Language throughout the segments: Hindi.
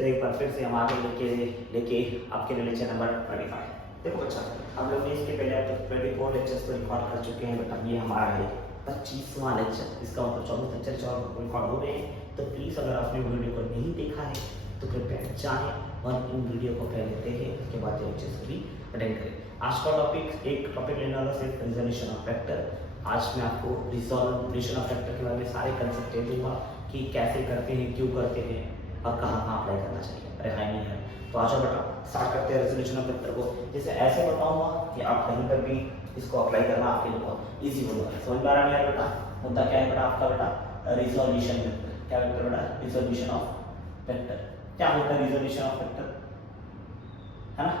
तो एक बार फिर से हम आगे लेके आपके लिए लेक्चर नंबर 25। देखो बच्चा, हम लोग ने इसके पहले 24 लेक्चर्स को रिकॉर्ड कर चुके हैं, बट अब ये हमारा है 25वां लेक्चर। इसका मतलब 24 लेक्चर और रिकॉर्ड हो गए हैं। तो प्लीज़ अगर आपने वीडियो को नहीं देखा है तो कृपया जाएं और इन वीडियो को पहले देखें, उसके बाद लेक्चर्स को भी अटेंड करें। आज का एक टॉपिक लेने वाला सिर्फ रिजोल्यूशन ऑफ वेक्टर। आज मैं आपको रिजोल्यूशन ऑफ वेक्टर के बारे में सारे कंसेप्ट दे दूंगा कि कैसे करते हैं, क्यों करते हैं और कहाँ अप्लाई करना चाहिए। अरे हाई नहीं है तो आजा बेटा स्टार्ट करते हैं रेजोल्यूशन ऑफ वेक्टर को। जैसे ऐसे बताऊंगा कि आप कहीं पर भी इसको अप्लाई करना आपके लिए बहुत ईजी होगा। समझ में आ रहा है बेटा? मुद्दा क्या है बेटा आपका? बेटा रिजोल्यूशन वेक्टर। क्या वेक्टर बेटा? Resolution of vector. क्या होता है रिजोल्यूशन ऑफ वेक्टर? है ना,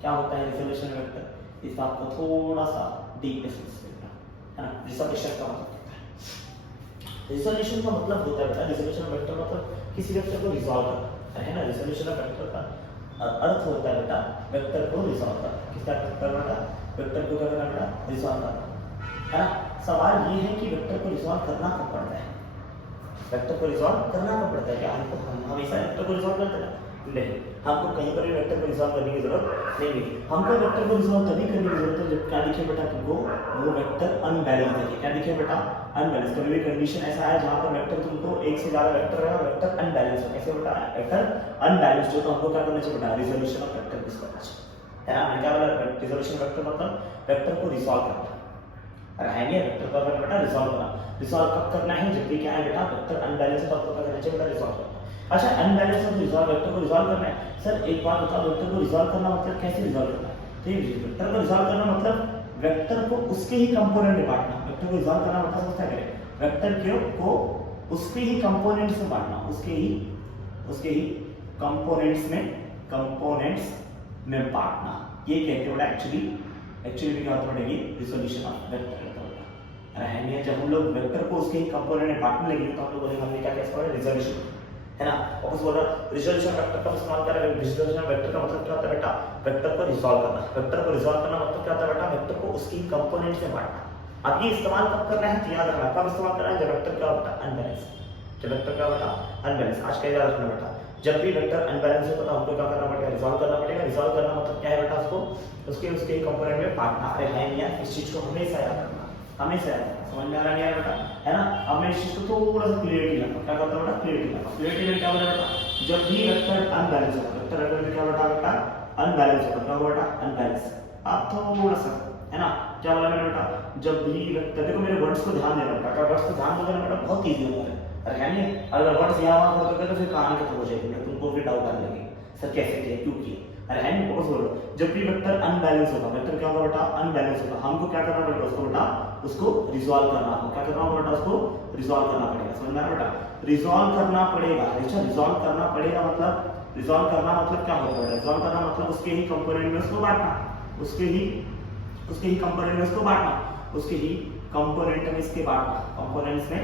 क्या होता है रिजोल्यूशन वेक्टर? इस बात को थोड़ा सा डीप में समझते हैं, है ना। रिजोल्यूशन का मतलब क्या है? रिजोल्यूशन का मतलब होता है बेटा, रिजोल्यूशन वेक्टर मतलब किसी वेक्टर को रिजॉल्व करना, है ना। रिजोल्यूशन ऑफ वेक्टर का अर्थ होता है बेटा वेक्टर को रिजॉल्व करना। किसका अर्थ करना बेटा? वेक्टर को क्या करना बेटा? रिजॉल्व करना, है ना। सवाल ये है कि वेक्टर को रिजॉल्व करना कब पड़ता है? वेक्टर को रिजॉल्व करना कब पड़ता है? क्या हमको हमेशा वेक्टर को रिजॉल्व करते हैं? नहीं, हमको कहीं पर भी वेक्टर को रिजॉल्व करने की जरूरत नहीं है। हमको वेक्टर को रिजॉल्व तभी करने की जरूरत है जब क्या दिखे बेटा तुमको? वो वेक्टर अनबैलेंस दिखे। क्या दिखे बेटा? अनबैलेंस। कभी भी कंडीशन ऐसा है जहां पर वेक्टर तुमको एक से ज्यादा वेक्टर है और वेक्टर अनबैलेंस हो। कैसे बेटा? वेक्टर अनबैलेंस हो तो हमको क्या करना चाहिए बेटा? रिजोल्यूशन ऑफ वेक्टर यूज करना चाहिए, है ना। मैंने क्या बोला? रिजोल्यूशन वेक्टर मतलब वेक्टर को रिजॉल्व करना। अरे है नहीं, वेक्टर को अगर बेटा रिजॉल्व करना, रिजॉल्व कब करना है? जब भी क्या है बेटा वेक्टर अनबैलेंस है तो आपको क्या करना चाहिए बेटा? रिजॉल्व करना। अच्छा, अनबैलेंस है तो रिजॉल्व वेक्टर को रिजॉल्व करना है। सर एक बात बताओ, वेक्टर को रिजॉल्व करना मतलब कैसे रिजॉल्व करना है? ठीक है, वेक्टर को रिजॉल्व करना मतलब वेक्टर को उसके ही कंपोनेंट में बांटना। वेक्टर को रिजॉल्व करना मतलब क्या करें? वेक्टर को उसके ही कंपोनेंट्स में बांटना, उसके ही कंपोनेंट्स में बांटना। ये कहते हैं बेटा एक्चुअली क्या होता है? ये रिजोल्यूशन ऑफ वेक्टर होता है। है नहीं, जब हम लोग वेक्टर को उसके ही कंपोनेंट में बांटने लगेंगे तो हम लोग बोलेंगे हमने क्या किया? रिजोल्यूशन, है ना। वापस बोल रहा रिजोल्यूशन वेक्टर का इस्तेमाल कर रहे हैं। रिजोल्यूशन वेक्टर का मतलब क्या होता है बेटा? वेक्टर को रिजॉल्व करना। वेक्टर को रिजॉल्व करना मतलब क्या होता है बेटा? वेक्टर को उसकी कंपोनेंट्स में बांटना। अब ये इस्तेमाल कब करना है? याद रखना कब इस्तेमाल करना है? जब वेक्टर क्या होता है? अनबैलेंस। जब वेक्टर क्या होता है? अनबैलेंस। आज का याद रखना बेटा, जब भी वेक्टर अनबैलेंस हो तो हमको क्या करना पड़ेगा? रिजॉल्व करना पड़ेगा। रिजॉल्व करना मतलब क्या है बेटा? उसको उसके कंपोनेंट में बांटना। अरे है नहीं, इस चीज को हमेशा याद रखना, हमेशा याद रखना। समझ में आ रहा है बेटा? है ना। अब मैं इस चीज को थोड़ा सा क्लियरिटी लाऊंगा। क्या करता हूं बेटा? क्लियरिटी में क्या होता है बेटा? जब भी वेक्टर अनबैलेंस होगा, वेक्टर अगर क्या बेटा अनबैलेंस होगा, क्या होगा बेटा? अनबैलेंस। आप थोड़ा सा, है ना, क्या बोला मैंने बेटा? जब भी वेक्टर, देखो मेरे वर्ड्स को ध्यान देना बेटा। अगर वर्ड्स को ध्यान दोगे ना बेटा बहुत इजी होता है। अरे है नहीं, अगर वर्ड्स यहाँ वहां होते तो फिर कहानी खत्म हो जाएगी, तुमको फिर डाउट आने लगेगा सर कैसे किया, क्यों किया। अरे है नहीं, फोकस बोलो। जब भी वेक्टर अनबैलेंस होगा, वेक्टर क्या होगा बेटा? अनबैलेंस होगा। हमको क्या करना पड़ेगा? उसको बेटा उसको रिजॉल्व करना होगा। क्या करना होगा बेटा? उसको रिजॉल्व करना पड़ेगा। समझ में आ रहा है बेटा? रिजॉल्व करना पड़ेगा। अच्छा, रिजॉल्व करना पड़ेगा मतलब, रिजॉल्व करना मतलब क्या होता है? रिजॉल्व करना मतलब उसके ही कंपोनेंट में उसको बांटना, उसके ही कंपोनेंट में उसको बांटना, उसके ही कंपोनेंट में इसके बांटना, कंपोनेंट्स में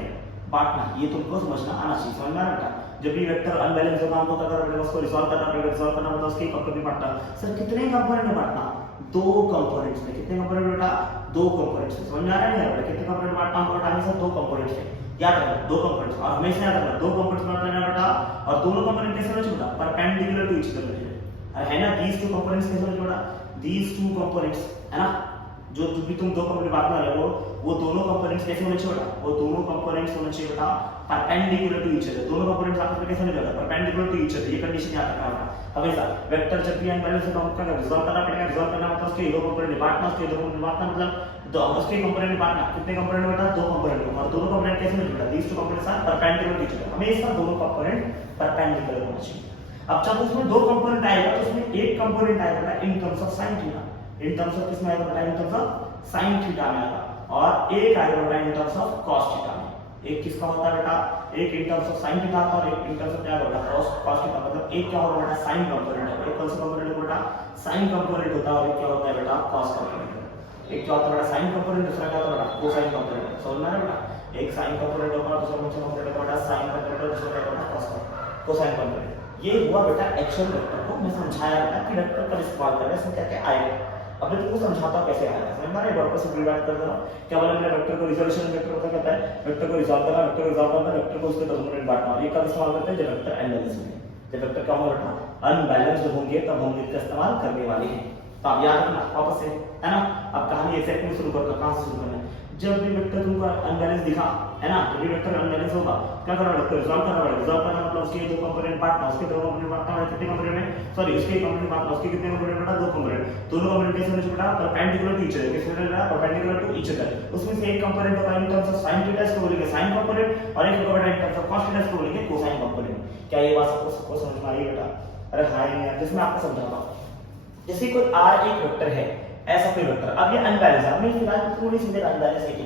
बांटना। ये तुमको समझना आना चाहिए। समझ में आ रहा है बेटा? जब भी वेक्टर अनबैलेंस होगा हमको क्या करना पड़ेगा? उसको रिजॉल्व करना पड़ेगा। रिजॉल्व करना मतलब उसके कंपोनेंट में बांटना। सर कितने कंपोनेंट में बांटना? दो कंपोनेंट्स में। कितने कंपोनेंट बेटा? दो कंपोनेंट्स में। समझ में आ रहा है बेटा? कितने कंपोनेंट बांटना हमको बेटा? हमेशा दो कंपोनेंट्स में। याद रखना दो कंपोनेंट्स, और हमेशा याद रखना दो कंपोनेंट्स बांटना है बेटा। और दोनों कंपोनेंट कैसे होने चाहिए बेटा? परपेंडिकुलर टू ईच अदर, है ना। दीस टू कंपोनेंट्स कैसे होने चाहिए बेटा? दीस टू कंपोनेंट्स, है ना। जो भी तुम दो कंपोनेंट बांटने वाले हो वो दोनों कंपोनेंट्स कैसे होने चाहिए बेटा? वो दोनों कंपोनेंट्स होने चाहिए बेटा परपेंडिकुलर टू ईच अदर। दोनों कंपोनेंट्स आपस में कैसे होने चाहिए? Perpendicular to each other. ये कंडीशन याद रखना बेटा हमेशा। वेक्टर जब भी अनबैलेंस होगा हमको क्या रिजॉल्व करना पड़ेगा। रिजॉल्व करना मतलब उसके दो कंपोनेंट बांटना, उसके दो कंपोनेंट बांटना मतलब उसके कंपोनेंट बांटना। कितने कंपोनेंट बेटा? दो कंपोनेंट। और दोनों कंपोनेंट कैसे होने चाहिए? These two components are perpendicular to each other. हमेशा दोनों कंपोनेंट परपेंडिकुलर होना चाहिए। अब जब उसमें दो कंपोनेंट आएगा तो उसमें एक कंपोनेंट आएगा बेटा in terms of sin theta. In terms of किसमें आएगा बेटा? In terms of sin theta में आएगा। और एक आएगा बेटा in terms of cos theta में। एक किसका होता है बेटा? एक in terms of sin theta का और एक इन टर्म्स ऑफ क्या बेटा? cos theta. मतलब एक क्या होगा बेटा? sin कंपोनेंट है। एक कौन सा कंपोनेंट है बेटा? sin कंपोनेंट होता है। और एक क्या होता है बेटा? cos component. एक क्या होता है बेटा? sin कंपोनेंट, दूसरा क्या होता है बेटा? cosine component. समझ में आ रहा है बेटा? एक sin कंपोनेंट होगा, दूसरा कौन सा कंपोनेंट होगा बेटा? sin कंपोनेंट, दूसरा क्या होगा? cosine component. ये हुआ बेटा एक्चुअल वेक्टर को मैं समझाया था कि वेक्टर का इस्तेमाल कर रहे हैं, इसमें क्या क्या आएगा। अब मैं तुमको समझाता हूं कैसे आएगा। समझ में आ रहा है? डॉक्टर से पूरी बात कर रहा हूं। क्या बोला मैंने? वेक्टर को रिजोल्यूशन वेक्टर होता कहता है वेक्टर को रिजॉल्व करना, वेक्टर को रिजॉल्व करना, वेक्टर को उसके कंपोनेंट बांटना। और ये कब इस्तेमाल करते हैं? जब वेक्टर अनबैलेंस में। जब वेक्टर क्या होगा बेटा अनबैलेंस्ड होंगे तब हम इसका इस्तेमाल करने वाले हैं। तो आप याद रखना वापस से, है ना। अब कहानी ऐसे में शुरू करना, कहां से शुरू करना है, जब भी वेक्टर तुमको अनबैलेंस दिखा, है ना, जब भी वेक्टर अनबैलेंस होगा क्या करना पड़ेगा, रिजॉल्व करना पड़ेगा। रिजॉल्व करना मतलब उसके दो कंपोनेंट बांटना, उसके दो कंपोनेंट बांटना है कितने कंपोनेंट में, सॉरी उसके कंपोनेंट बांटना, उसके कितने कंपोनेंट बेटा दो कंपोनेंट, दोनों कंपोनेंट कैसे होने बेटा परपेंडिकुलर टू ईच अदर, कैसे होने बेटा परपेंडिकुलर टू ईच अदर। उसमें से एक कंपोनेंट होगा in terms of sin theta, इसको बोलेंगे sin कंपोनेंट, और एक होगा बेटा in terms of cos theta, इसको बोलेंगे cosine कंपोनेंट। क्या ये बात सबको समझ में आ रही है बेटा? अरे हां यार, जिसमें आपको समझाता हूं, जैसे कोई r एक वेक्टर है, ऐसा कोई वेक्टर, अब ये अनबैलेंस है, हमने फिलहाल थोड़ी सी देर अनबैलेंस है कि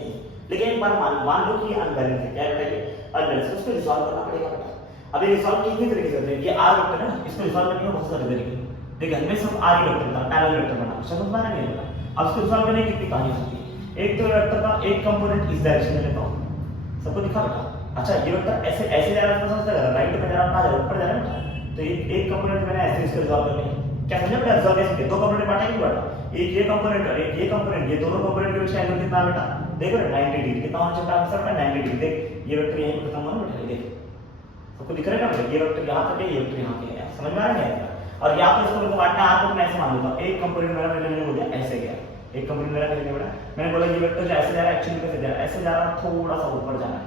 लेकिन एक बार मान लो कि ये अनबैलेंस है, क्या है बेटा ये अनबैलेंस है, उसको रिजॉल्व करना पड़ेगा बेटा। अब ये रिजॉल्व कितने तरीके से करते हैं, ये r वेक्टर है ना, इसको रिजॉल्व करने के बहुत सारे तरीके हैं। देखिए हमें सब r ही वेक्टर का पैरेलल वेक्टर बना, समझ में आ रहा है बेटा? अब इसको रिजॉल्व करने की कितनी कहानी होती है, एक तो वेक्टर का एक कंपोनेंट इस डायरेक्शन में लेता हूं, सबको दिखा बेटा। अच्छा ये वेक्टर ऐसे ऐसे जा रहा है, समझ रहा है, राइट पे जा रहा है, कहां जा रहा है, ऊपर जा रहा है बेटा। तो एक कंपोनेंट मैंने ऐसे इसको रिजॉल्व करने है, क्या समझे बेटा? रिजॉल्व कैसे किया, दो कंपोनेंट बांटे कि बेटा, एक ये कंपोनेंट और एक ये कंपोनेंट, ये दोनों कंपोनेंट के बीच का एंगल कितना है बेटा, देखो 90 डिग्री, कितना होना चाहिए आंसर का 90 डिग्री। देख ये वेक्टर यहीं पे खत्म हुआ ना बेटा, देख सबको दिख रहा है ना बेटा, ये वेक्टर यहां तक है, ये वेक्टर यहां पे है, समझ में आ रहा है? और या तो इसको मैं बांटना आपको, मैं ऐसे मान लूंगा एक कंपोनेंट मेरा मैंने बोल दिया ऐसे गया, एक कंपोनेंट मेरा कैसे गया बेटा, मैंने बोला ये वेक्टर जो ऐसे जा रहा है एक्चुअली कैसे जा रहा है, ऐसे जा रहा है, थोड़ा सा ऊपर जाना है।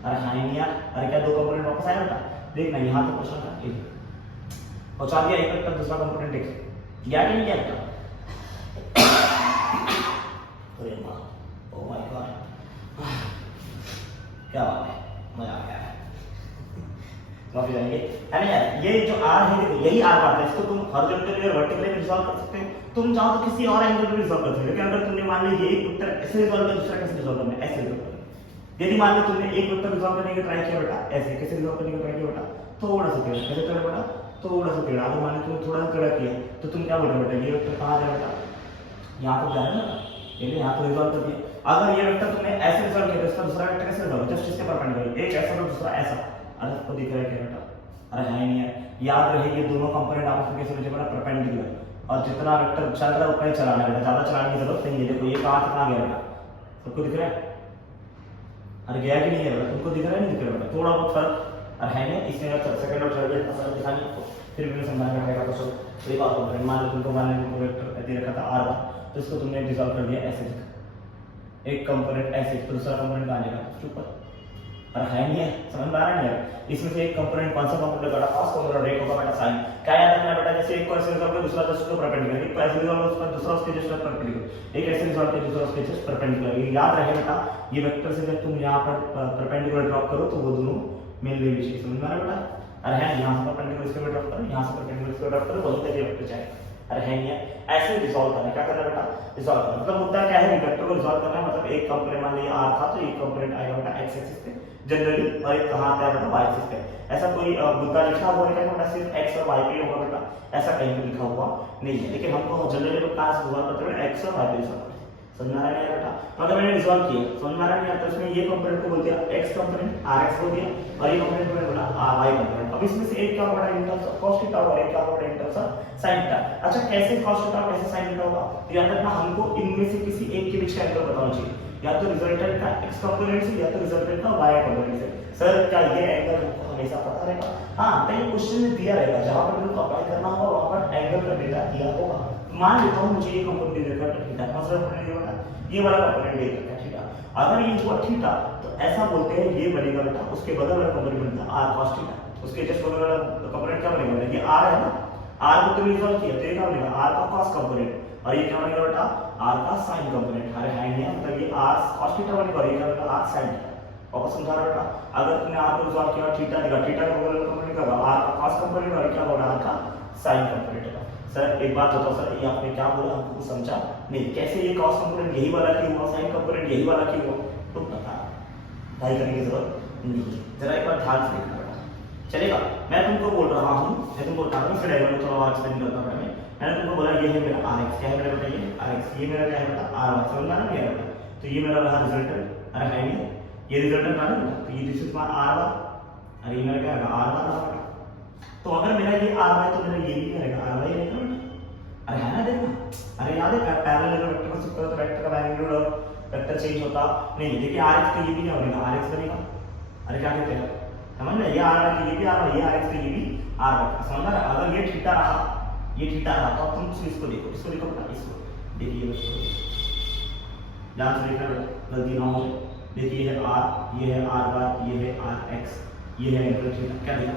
अरे हां नहीं यार, अरे क्या दो कंपोनेंट वापस आया बेटा, देखना यहां तो क्वेश्चन था ये पहुंचा दिया, एक वेक्टर दूसरा कंपोनेंट देख गया कि नहीं गया बेटा? अरे मां ओ माय गॉड, क्या बात है, मजा आ गया है। वापस जाएंगे, है ना यार, ये जो r है देखो यही r बात है, इसको तुम हॉरिजॉन्टली और वर्टिकली रिजॉल्व कर सकते हो, तुम चाहो तो किसी और एंगल पे रिजॉल्व कर सकते हो। लेकिन अगर तुमने मान लो ये एक वेक्टर ऐसे रिजॉल्व किया, दूसरा कैसे रिजॉल्व करना है, ऐसे रिजॉल्व करना है। यदि मान लो तुमने एक वेक्टर रिजॉल्व करने की ट्राई किया बेटा, ऐसे कैसे रिजॉल्व करने की ट्राई किया बेटा, थोड़ा सा टेढ़ा, कैसे टेढ़ा बेटा, थोड़ा सा टेढ़ा। अगर मान लो तुमने थोड़ा सा टेढ़ा किया तो तुम क्या बोलोगे बेटा, ये वेक्टर कहां जाएगा बेटा, यहां तक जाएगा ना, ये यहां तो रिजॉल्व कर दिया। अगर ये वेक्टर तुमने ऐसे रिजॉल्व किया तो इसका दूसरा वेक्टर कैसे रिजॉल्व, जस्ट इसके परपेंडिकुलर, एक ऐसा तो दूसरा ऐसा। अरे आपको दिख रहा है क्या बेटा? अरे है नहीं है, याद रहे ये दोनों कंपोनेंट आपस में कैसे बचे बेटा परपेंडिकुलर, और जितना वेक्टर चल रहा है उतना ही चलाना है बेटा, ज्यादा चलाने की जरूरत नहीं है। देखो ये कहां से कहां गया बेटा, सबको दिख रहा है? अरे गया कि नहीं है बेटा, तुमको दिख रहा है नहीं दिख रहा बेटा, थोड़ा बहुत फर्क अरे है नहीं, इसमें अगर सेकंड और थर्ड का फर्क दिखानी आपको, फिर भी समझाना पड़ेगा। तो चलो एक बात कंपोनेंट मान लो तुमको मान लो वेक्टर दे रखा था r1, तो इसको तुमने रिजॉल्व कर दिया ऐसे, एक कंपोनेंट ऐसे, तो दूसरा कंपोनेंट कहां जाएगा, ऊपर। और है नहीं है, समझ में आ रहा है यार? इसमें से एक कंपोनेंट कौन सा कंपोनेंट बेटा, cos कंपोनेंट, और एक होगा बेटा sin। क्या याद रखना बेटा, जैसे एक को ऐसे रिजॉल्व किया दूसरा जस्ट उसको परपेंडिकुलर, एक को ऐसे रिजॉल्व किया दूसरा उसके जस्ट परपेंडिकुलर, एक ऐसे रिजॉल्व किया दूसरा उसके जस्ट परपेंडिकुलर। ये याद रहे बेटा, ये वेक्टर से जब तुम यहां पर परपेंडिकुलर ड्रॉप करो तो वो दोनों मिलने भी चाहिए, समझ में आ रहा है बेटा? अरे है यहां से परपेंडिकुलर इसके ड्रॉप करो, यहां से परपेंडिकुलर इसके ड्रॉप करो, वहीं तक ये वेक्टर जाएगा। अरे है नहीं है, ऐसे रिजॉल्व करना, क्या करना बेटा, रिजॉल्व करना। मतलब मुद्दा क्या है, वेक्टर को रिजॉल्व करना है, मतलब एक कंपोनेंट मान लीजिए r था तो एक कंपोनेंट आएगा बेटा x एक्सिस पे जनरली, और एक कहां आता है बेटा y एक्सिस पे। ऐसा कोई मुद्दा लिखा हुआ है क्या बेटा, सिर्फ x और y पे होगा बेटा, ऐसा कहीं पे लिखा हुआ नहीं है। लेकिन हमको जनरली कहां से रिजॉल्व करते हैं, x और y पे रिजॉल्व करते हैं, समझ में आ रहा है बेटा? मतलब मैंने रिजॉल्व किया, समझ में आ रहा है? तो इसमें ये कंपोनेंट को बोल दिया x कंपोनेंट, rx बोल दिया, और ये कंपोनेंट को बोला y कंपोनेंट। अब इसमें से एक क्या होगा in terms of cos theta और एक क्या होगा in terms of sin theta. अच्छा कैसे cos थीटा और कैसे sin थीटा होगा, तो याद रखना हमको इनमें से किसी एक के बीच का एंगल बताना चाहिए, या तो रिजल्टेंट का x कंपोनेंट से या तो रिजल्टेंट का y कंपोनेंट से। सर क्या ये एंगल हमको हमेशा पता रहेगा? हां, कहीं क्वेश्चन में दिया रहेगा, जहां पर तुमको अप्लाई करना होगा वहां पर एंगल का डेटा दिया होगा। मान लेता हूं मुझे ये कंपोनेंट दे रखा है थीटा, मतलब कंपोनेंट ये वाला, ये वाला कंपोनेंट दे रखा है थीटा। अगर ये हुआ थीटा तो ऐसा बोलते हैं ये बनेगा बेटा, उसके बगल वाला कंपोनेंट बनता है r cos थीटा, उसके जस्ट बगल वाला कंपोनेंट क्या बनेगा, ये r है ना, r को तुमने रिजॉल्व किया तो ये क्या बनेगा r का cos कंपोनेंट, और ये क्या बनेगा बेटा r का sin कंपोनेंट। अरे है नहीं, मतलब ये r cos थीटा बनेगा और ये क्या बनेगा r sin थीटा। वापस समझा रहा बेटा, अगर तुमने r को रिजॉल्व किया थीटा देगा, थीटा का बगल वाला कंपोनेंट क्या होगा, r का cos कंपोनेंट, और क्या होगा r का sin कंपोनेंट। सर एक बात बताओ सर, ये आपने क्या बोला हमको कुछ समझा नहीं, कैसे ये cos कंपोनेंट यही वाला क्यों हुआ, sin कंपोनेंट यही वाला क्यों हुआ, तो पता ढाई करने की जरूरत नहीं है, जरा एक बार ध्यान से देखना बेटा, चलेगा? मैं तुमको बोल रहा हूं, मैं तुमको बता रहा हूं, फिर डायग्राम थोड़ा और एक्सप्लेन करता हूं। मैंने तुमको बोला ये है मेरा rx, क्या है मेरा बेटा ये rx, ये मेरा क्या है बेटा ry, समझ में आ रहा है बेटा? तो ये मेरा रहा रिजल्टेंट, अरे है नहीं, ये रिजल्टेंट आ रहा है बेटा, तो ये दिस इज माय r1, अरे ये मेरा क्या है r1 रहा बेटा। तो अगर मेरा ये ry तो मेरा ये भी रहेगा ry रहेगा बेटा, अरे है ना, देखना, अरे याद है पैरेलल वेक्टर को शिफ्ट करो तो वेक्टर का मैग्नीट्यूड और वेक्टर चेंज होता नहीं है। देखिए rx का ये भी क्या बनेगा, rx बनेगा, अरे क्या कहते हैं समझ में, ये r का ये भी r, ये rx का ये भी आर वेक्टर, समझ रहा है? अगर ये थीटा रहा, ये थीटा रहा तो तुम इसको देखो, इसको देखो बेटा, इसको देखिए, ध्यान से देखना बेटा, गलती ना हो। देखिए ये है आर, ये है आर बार, ये है आर एक्स, ये है एंगल थीटा। क्या देखा?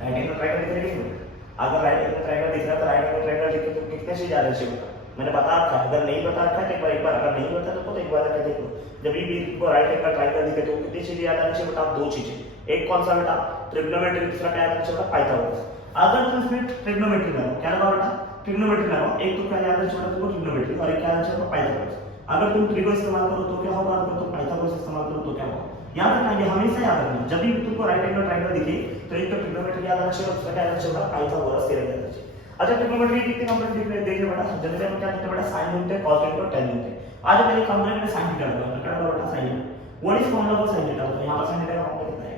राइट एंगल ट्रायंगल दिख रहा है। अगर राइट एंगल ट्रायंगल दिख रहा है तो राइट एंगल ट्रायंगल देख के तुम कितने से जा रहे हो? मैंने बता रखा है, अगर नहीं बता रखा तो एक बार अगर नहीं बता तो एक बार आके देखो। जब भी को राइट एंगल ट्रायंगल दिखे तो कितनी चीजें याद आनी चाहिए बेटा? दो चीजें। एक कौन सा बेटा? ट्रिग्नोमेट्री, दूसरा क्या याद आना चाहिए? पाइथागोरस। अगर तुम इसमें ट्रिग्नोमेट्री लगाओ, क्या लगाओ बेटा? ट्रिग्नोमेट्री लगाओ। एक तो क्या याद आना चाहिए तुमको? ट्रिग्नोमेट्री, और एक क्या याद आना चाहिए? पाइथागोरस। अगर तुम ट्रिगो इस्तेमाल करो तो क्या होगा, अगर तुम पाइथागोरस इस्तेमाल करो तो क्या होगा? याद रखना, ये हमेशा याद रखना। जब भी तुमको राइट एंगल ट्रायंगल दिखे तो एक तो ट्रिग्नोमेट्री याद आना चाहिए और दूसरा क्या याद आना चाहिए? पाइथागोरस याद आना चाहिए। अच्छा, ट्रिग्नोमेट्री कितने कंपोनेंट दिख रहे हैं? देखिए बेटा, जनरली हम क्या करते हैं बेटा? साइन मिलते हैं, कॉस मिलते हैं, टेन मिलते हैं। आज पहले कंपोनेंट में साइन थीटा लगाओ, क्या होगा बेटा? Sine theta. What is formula for sine theta? तो यहां पर साइन थीटा का फॉर्मूला कितना है?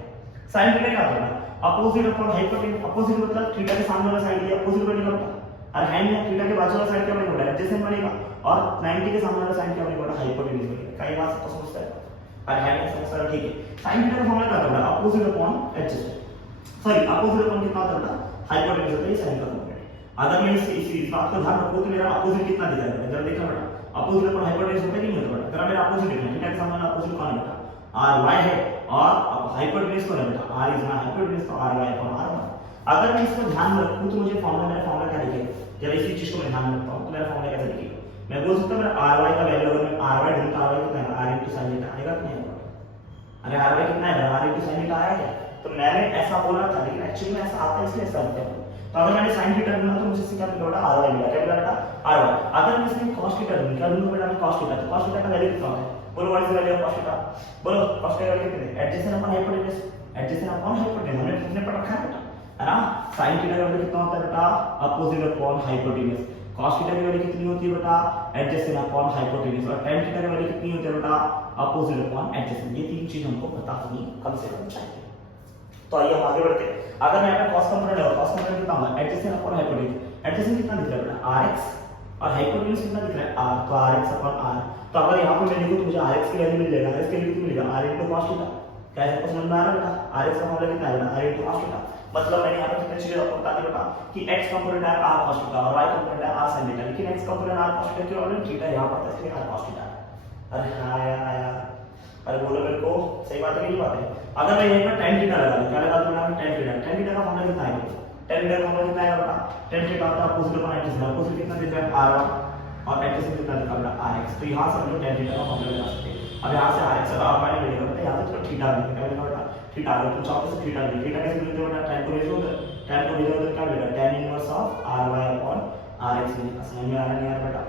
साइन थीटा क्या होता है? Opposite upon hypotenuse. अपोजिट मतलब थीटा के सामने वाला साइड, ये अपोजिट बनेगा बेटा। और हैंड में थीटा के बाजू वाला साइड क्या बनेगा? एडजेसेंट बनेगा। और 90 के सामने वाला साइड क्या बनेगा? हाइपोटेन्यूज बनेगा। कई बात तो समझता है। और हैंड में समझता है, ठीक है। साइन थीटा का फॉर्मूला क्या होता है? Opposite upon adjacent. Sorry, opposite upon कितना होता है? हाइपोटेन्यूज होता है साइन का कंपोनेंट। अगर मैं इस बात को ध्यान रखूं तो मेरा अपोजिट कितना दिख रहा है? जरा देखो बेटा, अपोजिट अपॉन हाइपोटेन्यूज होता है नहीं होता बेटा? जरा मेरा अपोजिट देखना, थीटा के सामने अपोजिट कौन है बेटा? आर वाई है। और हाइपोटेन्यूज कौन है बेटा? आर इज माय हाइपोटेन्यूज, तो R Y upon R Y. अगर मैं इसको ध्यान में रखूं तो मुझे फॉर्मूला, मेरा फॉर्मूला क्या दिखेगा? जब इसी चीज को मैं ध्यान में रखता हूं तो मेरा फॉर्मूला कैसे दिखेगा? मैं बोल सकता हूं मेरा आर वाई का वैल्यू, अगर मैं आर वाई ढूंढता, आर वाई कितना है? आर इनटू sin थीटा आएगा कि नहीं आएगा? अरे आर वाई कितना है? आर इनटू sin थीटा आया क्या? तो मैंने ऐसा बोला था, लेकिन एक्चुअली में ऐसा आता है इसलिए ऐसा होता है। तो अगर मैंने sin थीटा ढूंढा तो मुझे इससे क्या मिला बेटा? आर वाई मिला। क्या मिला बेटा? R Y. अगर मैं इसमें cos थीटा ढूंढूं, क्या ढूंढूं बेटा? मैं cos थीटा, तो cos थीटा का वैल्यू कितना होता है? बोलो what is the value of cos theta? बोलो cos थीटा का वैल्यू कितना है? Adjacent upon hypotenuse. Adjacent upon hypotenuse हमने पढ़ रखा है बेटा, है ना? sin थीटा का वैल्यू कितना होता है बेटा? Opposite upon hypotenuse. cos theta की वैल्यू कितनी होती है बेटा? Adjacent upon hypotenuse. और tan थीटा की वैल्यू कितनी होती है बेटा? Opposite upon adjacent. ये तीन चीज हमको पता होनी कम से कम चाहिए। तो आइए हम आगे बढ़ते हैं। अगर मैं अपना cos कंपोनेंट है, cos कंपोनेंट कितना होगा? Adjacent upon hypotenuse. एडजेसेंट कितना दिख रहा है बेटा? rx। और हाइपोटेन्यूज कितना दिख रहा है? r। तो rx अपॉन r। तो अगर यहां पर मैं लिखूं तो मुझे rx की वैल्यू मिल जाएगा। rx की वैल्यू कितनी मिलेगा? r into cos theta. क्या सबको समझ में आ रहा है बेटा? rx का फॉर्मूला कितना है बेटा? r into cos theta. मतलब मैंने यहां पर कितनी चीजें आपको बता दी बेटा कि x कंपोनेंट है r cos थीटा और y कंपोनेंट है r sin थीटा। लेकिन x component r cos theta की ऑलरेडी थीटा यहां पर था, इसलिए r cos थीटा। अरे हां यार, अरे बोलो मेरे को, सही बात है कि नहीं बात है? अगर मैं यहां पर tan थीटा लगा दूं, क्या लगा दूं मैं? tan theta. tan थीटा का फॉर्मूला कितना है? tan थीटा का फॉर्मूला कितना है बेटा? tan थीटा होता है अपोजिट अपॉन एडजेसेंट। अपोजिट कितना दिख रहा है? r1 और एडजेसेंट कितना दिख रहा है? rx। तो यहां से हम लोग tan थीटा का फॉर्मूला लगा सकते हैं। अब यहां से rx का r मिलेगा बेटा, यहां से तो थीटा मिलेगा बेटा। थीटा अगर तुम चाहो तो थीटा मिलेगा। थीटा कैसे मिलता है बेटा? tan को रेशो होता है, tan को रेशो होता है क्या मिलेगा? tan inverse of ry upon rx मिलेगा। समझ में आ रहा है यार बेटा?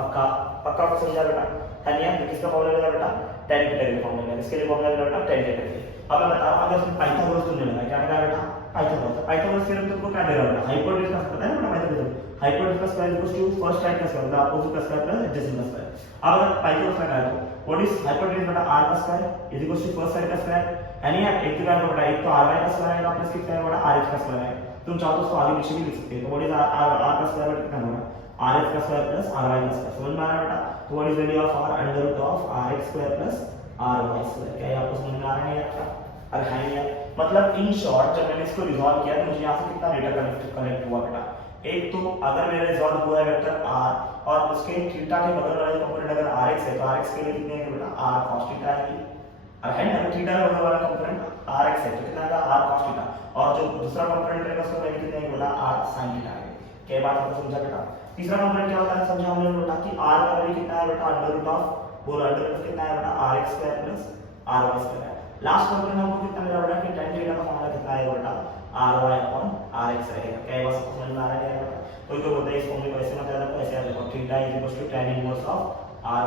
पक्का पक्का को समझा बेटा? है नहीं यार? किसका फॉर्मूला लगा बेटा? tan थीटा का फॉर्मूला। इसके लिए फॉर्मूला लगा बेटा tan थीटा के। अब मैं बता रहा हूं, अगर पाइथागोरस तुमने लगाया, क्या लगा बेटा? पाइथागोरस। पाइथागोरस थ्योरम तुमको क्या दे रहा है बेटा? हाइपोटेन्यूज का पता है ना बेटा? पाइथागोरस हाइपोटेन्यूज का square equals to first side का स्क्वायर, अपोजिट का स्क्वायर प्लस एडजेसेंट का स्क्वायर। अब अगर पाइथागोरस लगाया तो व्हाट इज हाइपोटेन्यूज बेटा? r का square is equals to first side का स्क्वायर। यानी यार एक तो क्या होगा बेटा? एक तो ry का स्क्वायर आएगा प्लस कितना है बेटा? rx का स्क्वायर आएगा। तुम चाहो तो उसको आगे पीछे भी लिख सकते हो। तो व्हाट इज r का स्क्वायर कितना होगा? rx का स्क्वायर प्लस ry का स्क्वायर। समझ में आ रहा है बेटा? तो what is value of r under root of rx square plus ry square. क्या ये आपको समझ में आ रहा है यार? अरे हां यार, मतलब इन शॉर्ट जब मैंने इसको रिजॉल्व किया तो मुझे यहां से कितना डेटा कलेक्ट हुआ बेटा? एक तो अगर मेरा रिजॉल्व हुआ है वेक्टर r और उसके थीटा के बगल वाले कंपोनेंट अगर rx है तो rx के लिए कितने है बेटा? r cos थीटा आएगी। अब है ना, थीटा के बगल वाला कंपोनेंट rx है तो कितना आएगा? r cos theta. और जो दूसरा कंपोनेंट रहेगा उसका वैल्यू कितने है बेटा? r sin थीटा आएगी। क्या बात आपको समझा बेटा? तीसरा कंपोनेंट क्या होता है समझा हमने बेटा कि r का वैल्यू कितना है बेटा? अंडर रूट ऑफ, बोलो अंडर रूट कितना है बेटा? rx square plus ry square. Last component हमको कितना मिला बेटा? कि tan थीटा का फॉर्मूला कितना है बेटा? ry अपॉन rx रहेगा। क्या बात आपको समझ में आ रहा है बेटा? कोई तो बोलता है इस फॉर्मूले को ऐसे मत याद रखो, ऐसे याद रखो, theta is equal to tan inverse of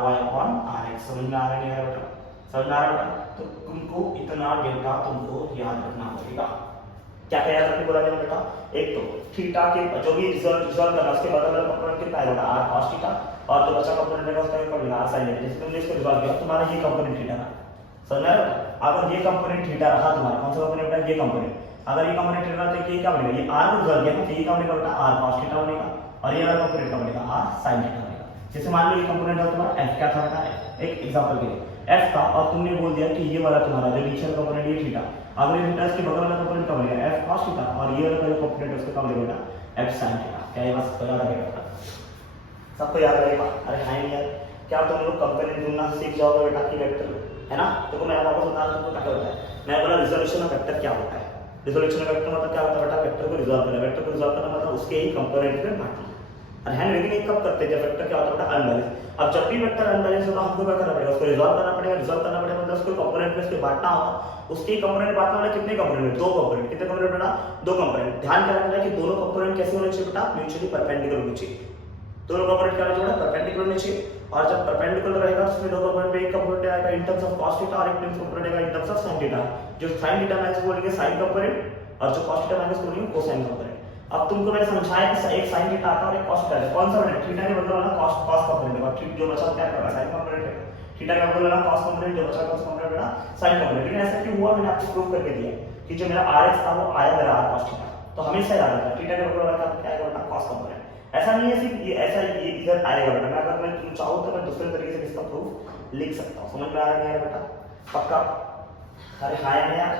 ry upon rx। समझ में आ रहा है बेटा? समझ में आ रहा है बेटा? तो तुमको इतना डेटा तुमको याद रखना पड़ेगा। क्या क्या याद रखने बोला मैंने बेटा? एक तो थीटा के जो भी रिजल्ट करना उसके बगल वाला कंपोनेंट कितना है बेटा? r cos theta. और जो बचा कंपोनेंट रहेगा उसका क्या मिलेगा? r sin theta. जैसे तुमने इसको रिजॉल्व किया तुम्हारा ये कंपोनेंट थीटा था, समझ में आ रहा है? अगर ये कंपोनेंट थीटा रहा तुम्हारा, कौन सा कंपोनेंट है? ये कंपोनेंट। अगर ये कंपोनेंट थीटा रहा तो ये क्या बनेगा? ये r को रिजॉल्व किया तो ये क्या बनेगा बेटा? r cos थीटा बनेगा। और ये वाला कंपोनेंट क्या बनेगा? r sin थीटा बनेगा। जैसे मान लो ये कंपोनेंट है तुम्हारा f, क्या था बेटा? एक एग्जांपल के लिए f था और तुमने बोल दिया कि ये वाला तुम्हारा जो नीचे का कंपोनेंट ये थीटा। अगर ये थीटा इसके बगल वाला कंपोनेंट कब लेगा f cos थीटा और ये वाला जो कंपोनेंट उसका कब लेगा f sin थीटा। क्या ये बात सबको याद रहेगा? सबको याद रहेगा? अरे हाँ यार, क्या तुम लोग कंपेरिजन ढूंढना सीख जाओगे बेटा कि वेक्टर है ना? तो मैं वापस बता रहा हूं तुमको क्या होता है। मैं बोला रिजोल्यूशन ऑफ वेक्टर क्या होता है। रिजोल्यूशन ऑफ वेक्टर मतलब क्या होता है बेटा? वेक्टर को रिजॉल्व करना। वेक्टर को रिजॉल्व करना मतलब उसके ही कंपोनेंट में बांटना। और है लेकिन ये कब करते हैं? जब वेक्टर क्या होता है बेटा? अनबैलेंस। अब जब भी वेक्टर अनबैलेंस होगा हमको क्या करना पड़ेगा? उसको रिजॉल्व करना पड़ेगा। रिजॉल्व करना पड़ेगा मतलब उसको कंपोनेंट में उसके बांटना होगा। उसके कंपोनेंट बांटना वाले कितने कंपोनेंट? दो कंपोनेंट। कितने कंपोनेंट बेटा? दो कंपोनेंट। ध्यान क्या रखना है कि दोनों कंपोनेंट कैसे होने चाहिए बेटा? म्यूचुअली परपेंडिकुलर होने चाहिए। दोनों कंपोनेंट क्या होना चाहिए? परपेंडिकुलर होने चाहिए। और जब परपेंडिकुलर रहेगा तो उसमें दो कंपोनेंट में एक कंपोनेंट आएगा in terms of cos theta और एक कंपोनेंट आएगा in terms of sin theta. जो sin थीटा मैक्स बोलेंगे sin कंपोनेंट और जो cos थीटा माइनस बोलेंगे कोसाइन कंपोनेंट। अब तुमको मैंने समझाया कि एक sin थीटा आता है और एक cos थीटा आता है। कौन सा बेटा? थीटा के बदले वाला cos कंपोनेंट होगा। ठीक जो बचा क्या होगा? sin कंपोनेंट है। थीटा के बदले वाला cos कंपोनेंट जो बचा cos कंपोनेंट बेटा sin कंपोनेंट। लेकिन ऐसा क्यों हुआ? मैंने आपको प्रूव करके दिया कि जो मेरा rx था वो आया मेरा r cos थीटा। तो हमेशा याद रखना थीटा के बदले वाला क्या आएगा बेटा? cos component. ऐसा नहीं है सिर्फ ये ऐसा ये इधर आएगा बेटा। मैं अगर मैं तुम चाहो तो मैं दूसरे तरीके से इसका प्रूफ लिख सकता हूं। समझ में आ रहा है बेटा? पक्का? अरे हाय है यार,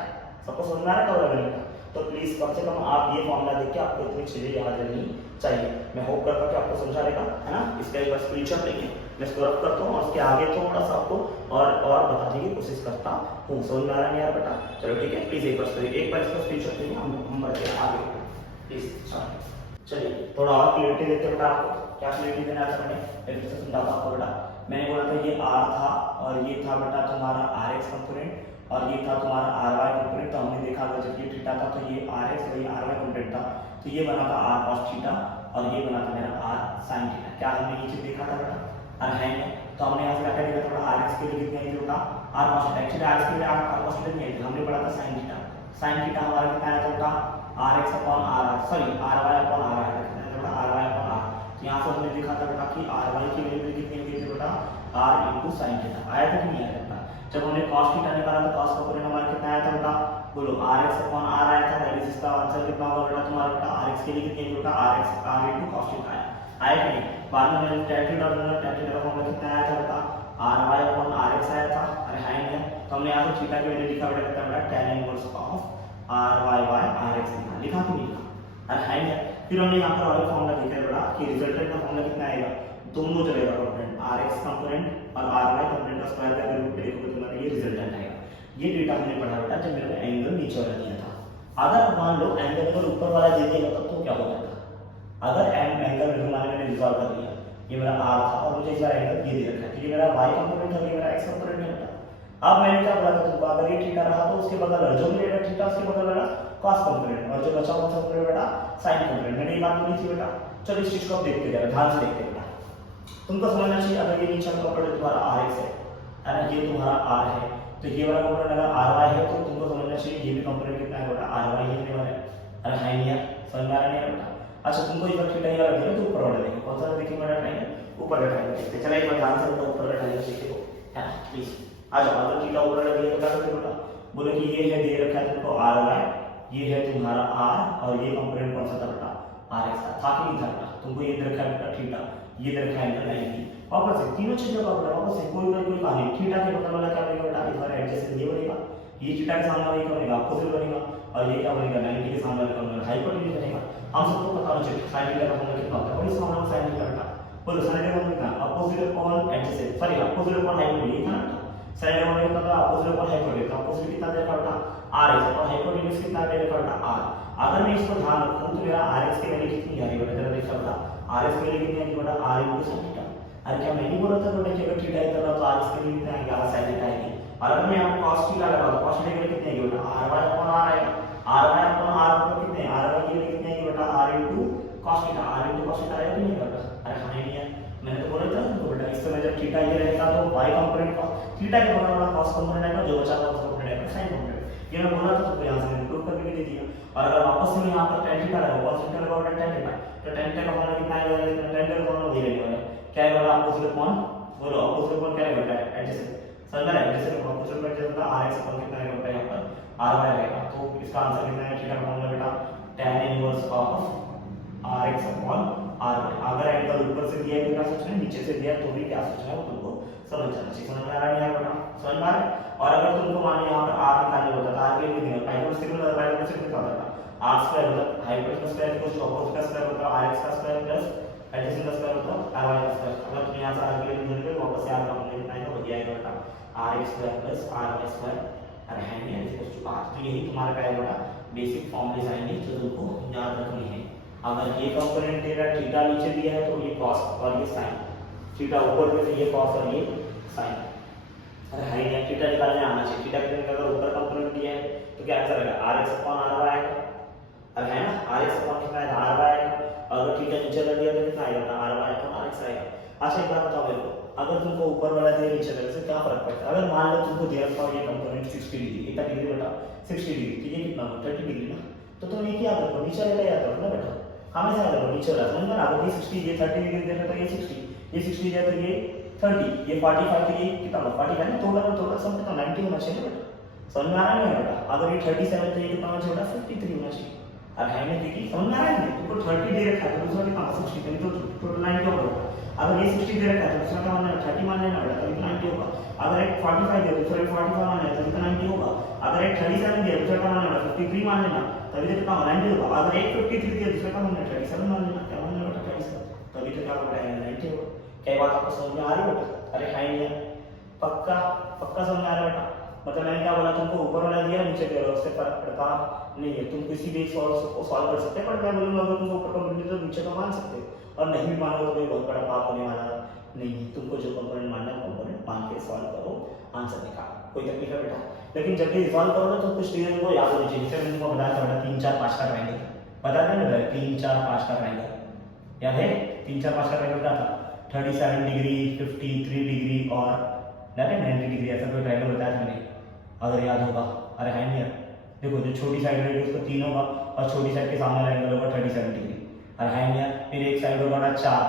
सबको समझ में आ रहा है बेटा? तो प्लीज कम से कम आप ये फॉर्मूला देख के आपको इतनी चीजें याद रहनी चाहिए। मैं होप करता हूं कि आपको समझा रहेगा, है ना? इसका एक बार स्क्रीनशॉट लेके मैं इसको रख करता हूं और उसके आगे थोड़ा सा आपको और बताने की कोशिश करता हूं। समझ में आ रहा है यार बेटा? चलो ठीक है, प्लीज एक बार इसका स्क्रीनशॉट लेके हम बढ़ते हैं आगे प्लीज। चलिए थोड़ा और क्लियरिटी देते हैं बेटा आपको। क्या क्लियरिटी देना था मैंने? एक से समझाता आपको बेटा। मैंने बोला था ये r था और ये था बेटा तुम्हारा rx कंपोनेंट और ये था तुम्हारा ry कंपोनेंट। तो हमने देखा था जब ये थीटा था तो ये rx और ये ry कंपोनेंट था तो ये बना था r cos थीटा और ये बना था मेरा r sin थीटा। क्या हमने ये चीज देखा था बेटा? अरे है। तो हमने यहाँ से क्या देखा था? rx के लिए कितनी आई थी बेटा? r cos theta. Actually rx के लिए r cos थीटा नहीं आई थी, हमने पढ़ा था sin थीटा। sin थीटा हमारा कितना आया था बेटा? rx upon r sorry ry upon r आया था बेटा, ry upon r। तो यहाँ से हमने देखा था बेटा कि ry की वैल्यू कितनी होगी थी बेटा? r into sin theta. आया था कि नहीं आया था? जब हमने cos थीटा निकाला तो cos कंपोनेंट हमारा कितना आया था बेटा? बोलो rx upon r आया था। दैट इज इसका आंसर कितना होगा बेटा तुम्हारा बेटा? rx के लिए कितनी है बेटा? rx r into cos theta आया। आया कि नहीं? बाद में मैंने tan थीटा ढूंढा, tan थीटा का फॉर्मूला कितना आया था बेटा? ry upon rx आया था। अरे हां है। तो हमने यहाँ से थीटा की वैल्यू लिखा बेटा कितना बेटा? tan inverse of ry by rx लिखा कि नहीं लिखा? अरे है ना? फिर हमने यहाँ पर और फॉर्मूला देखा बेटा कि रिजल्टेंट का फॉर्मूला कितना आएगा? दोनों जो रहेगा कंपोनेंट rx कंपोनेंट और ry कंपोनेंट का स्क्वायर करके रूट देखोगे तुम्हारा ये रिजल्टेंट आएगा। ये डेटा हमने पढ़ा बेटा जब मेरे को एंगल नीचे वाला दिया था। अगर मान लो एंगल अगर ऊपर वाला दे दिया तब तो क्या हो जाएगा? अगर एंगल मैंने रिजॉल्व कर लिया, ये मेरा r था और मुझे इसका एंगल ये दे रखा है, तो ये मेरा y कंपोनेंट है, ये मेरा x कंपोनेंट है। अब मैंने क्या बोला था तुमको? अगर ये थीटा रहा तो उसके बगल वाला जो मिलेगा थीटा उसके बगल वाला cos कंपोनेंट और जो बचा हुआ कंपोनेंट बेटा sin कंपोनेंट। मैंने ये बात बोली थी बेटा। चलो इस चीज को देखते जाओ, ध्यान से देखते बेटा। तुमको समझना चाहिए अगर ये नीचे कंपोनेंट तुम्हारा rx है ना, ये तुम्हारा r है, तो ये वाला कंपोनेंट अगर ry है तो तुमको समझना चाहिए ये भी कंपोनेंट कितना है बेटा? ry ही होने वाला है। अरे हां नहीं यार, समझ में आ रहा है बेटा? अच्छा तुमको एक बार थीटा ये वाला दिया तो ऊपर वाला देखो, कौन सा देखेंगे बेटा? ट्रायंगल ऊपर का ट्रायंगल देखते। चलो एक बार ध्यान से बेटा ऊपर का ट्रायंगल देखो, है ना? प्लीज आ जाओ। अगर थीटा ऊपर वाला दिया तो क्या करते बेटा? बोलो कि ये है दे रखा है तुमको ry, ये है तुम्हारा r और ये कंपोनेंट कौन सा था बेटा? rx था कि नहीं था बेटा? तुमको ये दे रखा है बेटा थीटा, ये दे रखा है एंगल 90। वापस से तीनों चीजों का बेटा वापस से कोई कहानी। थीटा के बगल वाला क्या बनेगा बेटा? इस बार एडजेसेंट ये बनेगा, ये थीटा के सामने वाला ये बनेगा अपोजिट बनेगा और ये क्या बनेगा? 90 के सामने वाला बनेगा हाइपोटेन्यूज बनेगा। हम सबको पता होना चाहिए sin थीटा का फॉर्मूला कितना होता है? और इस फॉर्मूला में sin थीटा बेटा बोलो sin थीटा का कितना? Opposite upon adjacent sorry opposite upon hypotenuse था ना? sin थीटा का कितना था? Opposite upon hypotenuse. अपोजिट कितना दे रखा बेटा? rx और हाइपोटेन्यूज कितना दे रखा बेटा? r। अगर मैं इसको ध्यान रखूं तो मेरा rx की वैल्यू कितनी आ रही है बेटा? जरा देखो बेटा rx की वैल्यू कितनी आ रही है बेटा? r into sin theta. अरे क्या मैं नहीं बोल रहा था बेटा कि अगर थीटा इतना रहा तो rx की वैल्यू कितनी आएगी? r sin थीटा आएगी। और अगर मैं यहाँ पे cos थीटा लगा तो cos थीटा की वैल्यू कितनी आएगी बेटा? ry upon r आएगा। ry upon r मतलब कितने? ry की वैल्यू कितनी आएगी बेटा? r into cos theta. r into cos theta आएगा कि नहीं बेटा? अरे हाँ नहीं है, मैंने तो बोला था तुमको बेटा इस समय जब थीटा ये रहेगा तो y कंपोनेंट का थीटा के बगल वाला cos कंपोनेंट आएगा, जो बचा हुआ कंपोनेंट आएगा sin कंपोनेंट। ये मैं बोला था तुमको, यहाँ से मैंने प्रूव करके दे दिया। और अगर वापस से मैं यहाँ पर tan थीटा लगाऊं, cos थीटा लगाऊं tan थीटा, तो tan थीटा का फॉर्मूला कितना आएगा? tan थीटा का फॉर्मूला वही रहने वाला है। क्या है बेटा? अपोजिट अपॉन बोलो अपोजिट अपॉन क्या है बेटा? एडजेसेंट। समझ रहा है? एडजेसेंट को अपोजिट अपॉन एडजेसेंट का rx अपॉन कितना आएगा बेटा? यहाँ पर ry आएगा। तो इसका आंसर कितना है? थीटा का फॉर्मूला बेटा tan inverse of rx upon R Y. अगर एंगल ऊपर से दिया है तो क्या सोचना है, नीचे से दिया है तो भी क्या सोचना है वो तुमको समझ जाना चाहिए। समझ में आ रहा है बेटा, समझ में आ रहा है। और अगर तुमको मान लो यहाँ पर आर निकालने होता था, आर के लिए नहीं पाइथागोरस थ्योरम पाइथागोरस थ्योरम क्या होता था, आर स्क्वायर मतलब हाइपोटेनस का स्क्वायर कुछ ऑपोजिट का स्क्वायर होता है, आर एक्स का स्क्वायर प्लस एडजेसेंट का स्क्वायर होता है आर वाई का स्क्वायर। अगर तुम यहाँ से आर के लिए निकाल के वापस से आर का मूल्य निकालेंगे हो जाएगा बेटा R X square plus R Y square और है नहीं इक्वल टू आर। तो यही तुम्हारा क्या है बेटा बेसिक फॉर्मूले आएंगे जो तुमको याद रखनी है। अगर ये कंपोनेंट तेरा थीटा नीचे दिया है तो ये cos और ये sin, थीटा ऊपर में तो ये cos और ये sin। अरे हाई या थीटा निकालने आना चाहिए। थीटा के लिए अगर ऊपर कंपोनेंट दिया है तो क्या आंसर आएगा rx अपॉन ry आएगा। अरे है ना rx अपॉन कितना है ry आएगा। अगर थीटा नीचे लग गया तो कितना आएगा ry अपॉन rx आएगा। अच्छा एक बात बताओ मेरे को, अगर तुमको ऊपर वाला दिया नीचे वाले से क्या फर्क पड़ता है। अगर मान लो तुमको दिया था ये कंपोनेंट 60 डिग्री, कितना डिग्री बेटा 60 डिग्री, तो ये कितना 30 डिग्री ना, तो तुम ये क्या करो नीचे वाला याद रखो ना बेटा, हमेशा याद रखो नीचे वाला। समझ में अगर ये 60 ये 30 डिग्री दे रहा तो ये 60, ये 60 दिया तो ये 30, ये 45 तो ये कितना होगा 45 ना, टोटल सम कितना 90 होना चाहिए बेटा। समझ में आ रहा है बेटा। अगर ये 37 तो ये कितना होना चाहिए बेटा 53 होना चाहिए। अब है ना देखिए समझ में आ रहा है, तुमको 30 दे रखा है तो दूसरा कितना 60 तो टोटल 90 होगा। अगर ये 60 दे रखा है तो दूसरा क्या मानना है 30 मान लेना बेटा तो कितना 90 होगा। अगर एक 45 दे दूसरा 45 मान लेना तो कितना 90 होगा। अगर एक 37 दे दूसरा क्या मानना है 53 मान लेना तभी तो कितना 90 होगा। अगर एक 53 दे दूसरा क्या मानना है 37 मान लेना, क्या मानना बेटा 37, तभी तो क्या होगा 90 होगा। क्या बात आपको समझ में आ रही है बेटा। अरे हाई नहीं पक्का पक्का समझ में आ रहा है बेटा। मतलब मैंने क्या बोला तुमको ऊपर वाला दिया नीचे दिया उससे फर्क पड़ता नहीं है, तुम किसी भी सॉल्व कर सकते हैं। पर मैं बोलूंगा अगर तुमको ऊपर का मिले तो नीचे का मान सकते हो और नहीं भी मानोगे तो कोई बहुत बड़ा पाप होने वाला नहीं है। तुमको जो कंपोनेंट मानना है कंपोनेंट मान के सॉल्व करो, आंसर निकालो, कोई तकलीफ है बेटा। लेकिन जब भी सॉल्व करोगे तो कुछ चीजें को याद होनी चाहिए। जैसे मैंने तुमको बताया था बेटा 3 4 5 का ट्रायंगल बता दें ना, 3 4 5 का ट्रायंगल याद है। 3 4 5 का ट्रायंगल क्या था 37 डिग्री 53 डिग्री और 90 डिग्री ऐसा कोई ट्रायंगल बताया था मैंने, अगर याद होगा। अरे है नहीं देखो जो छोटी साइड रहेगी उसको 3 होगा और छोटी साइड के सामने एंगल होगा 37 डिग्री। अरे है नहीं फिर एक साइड होगा 4,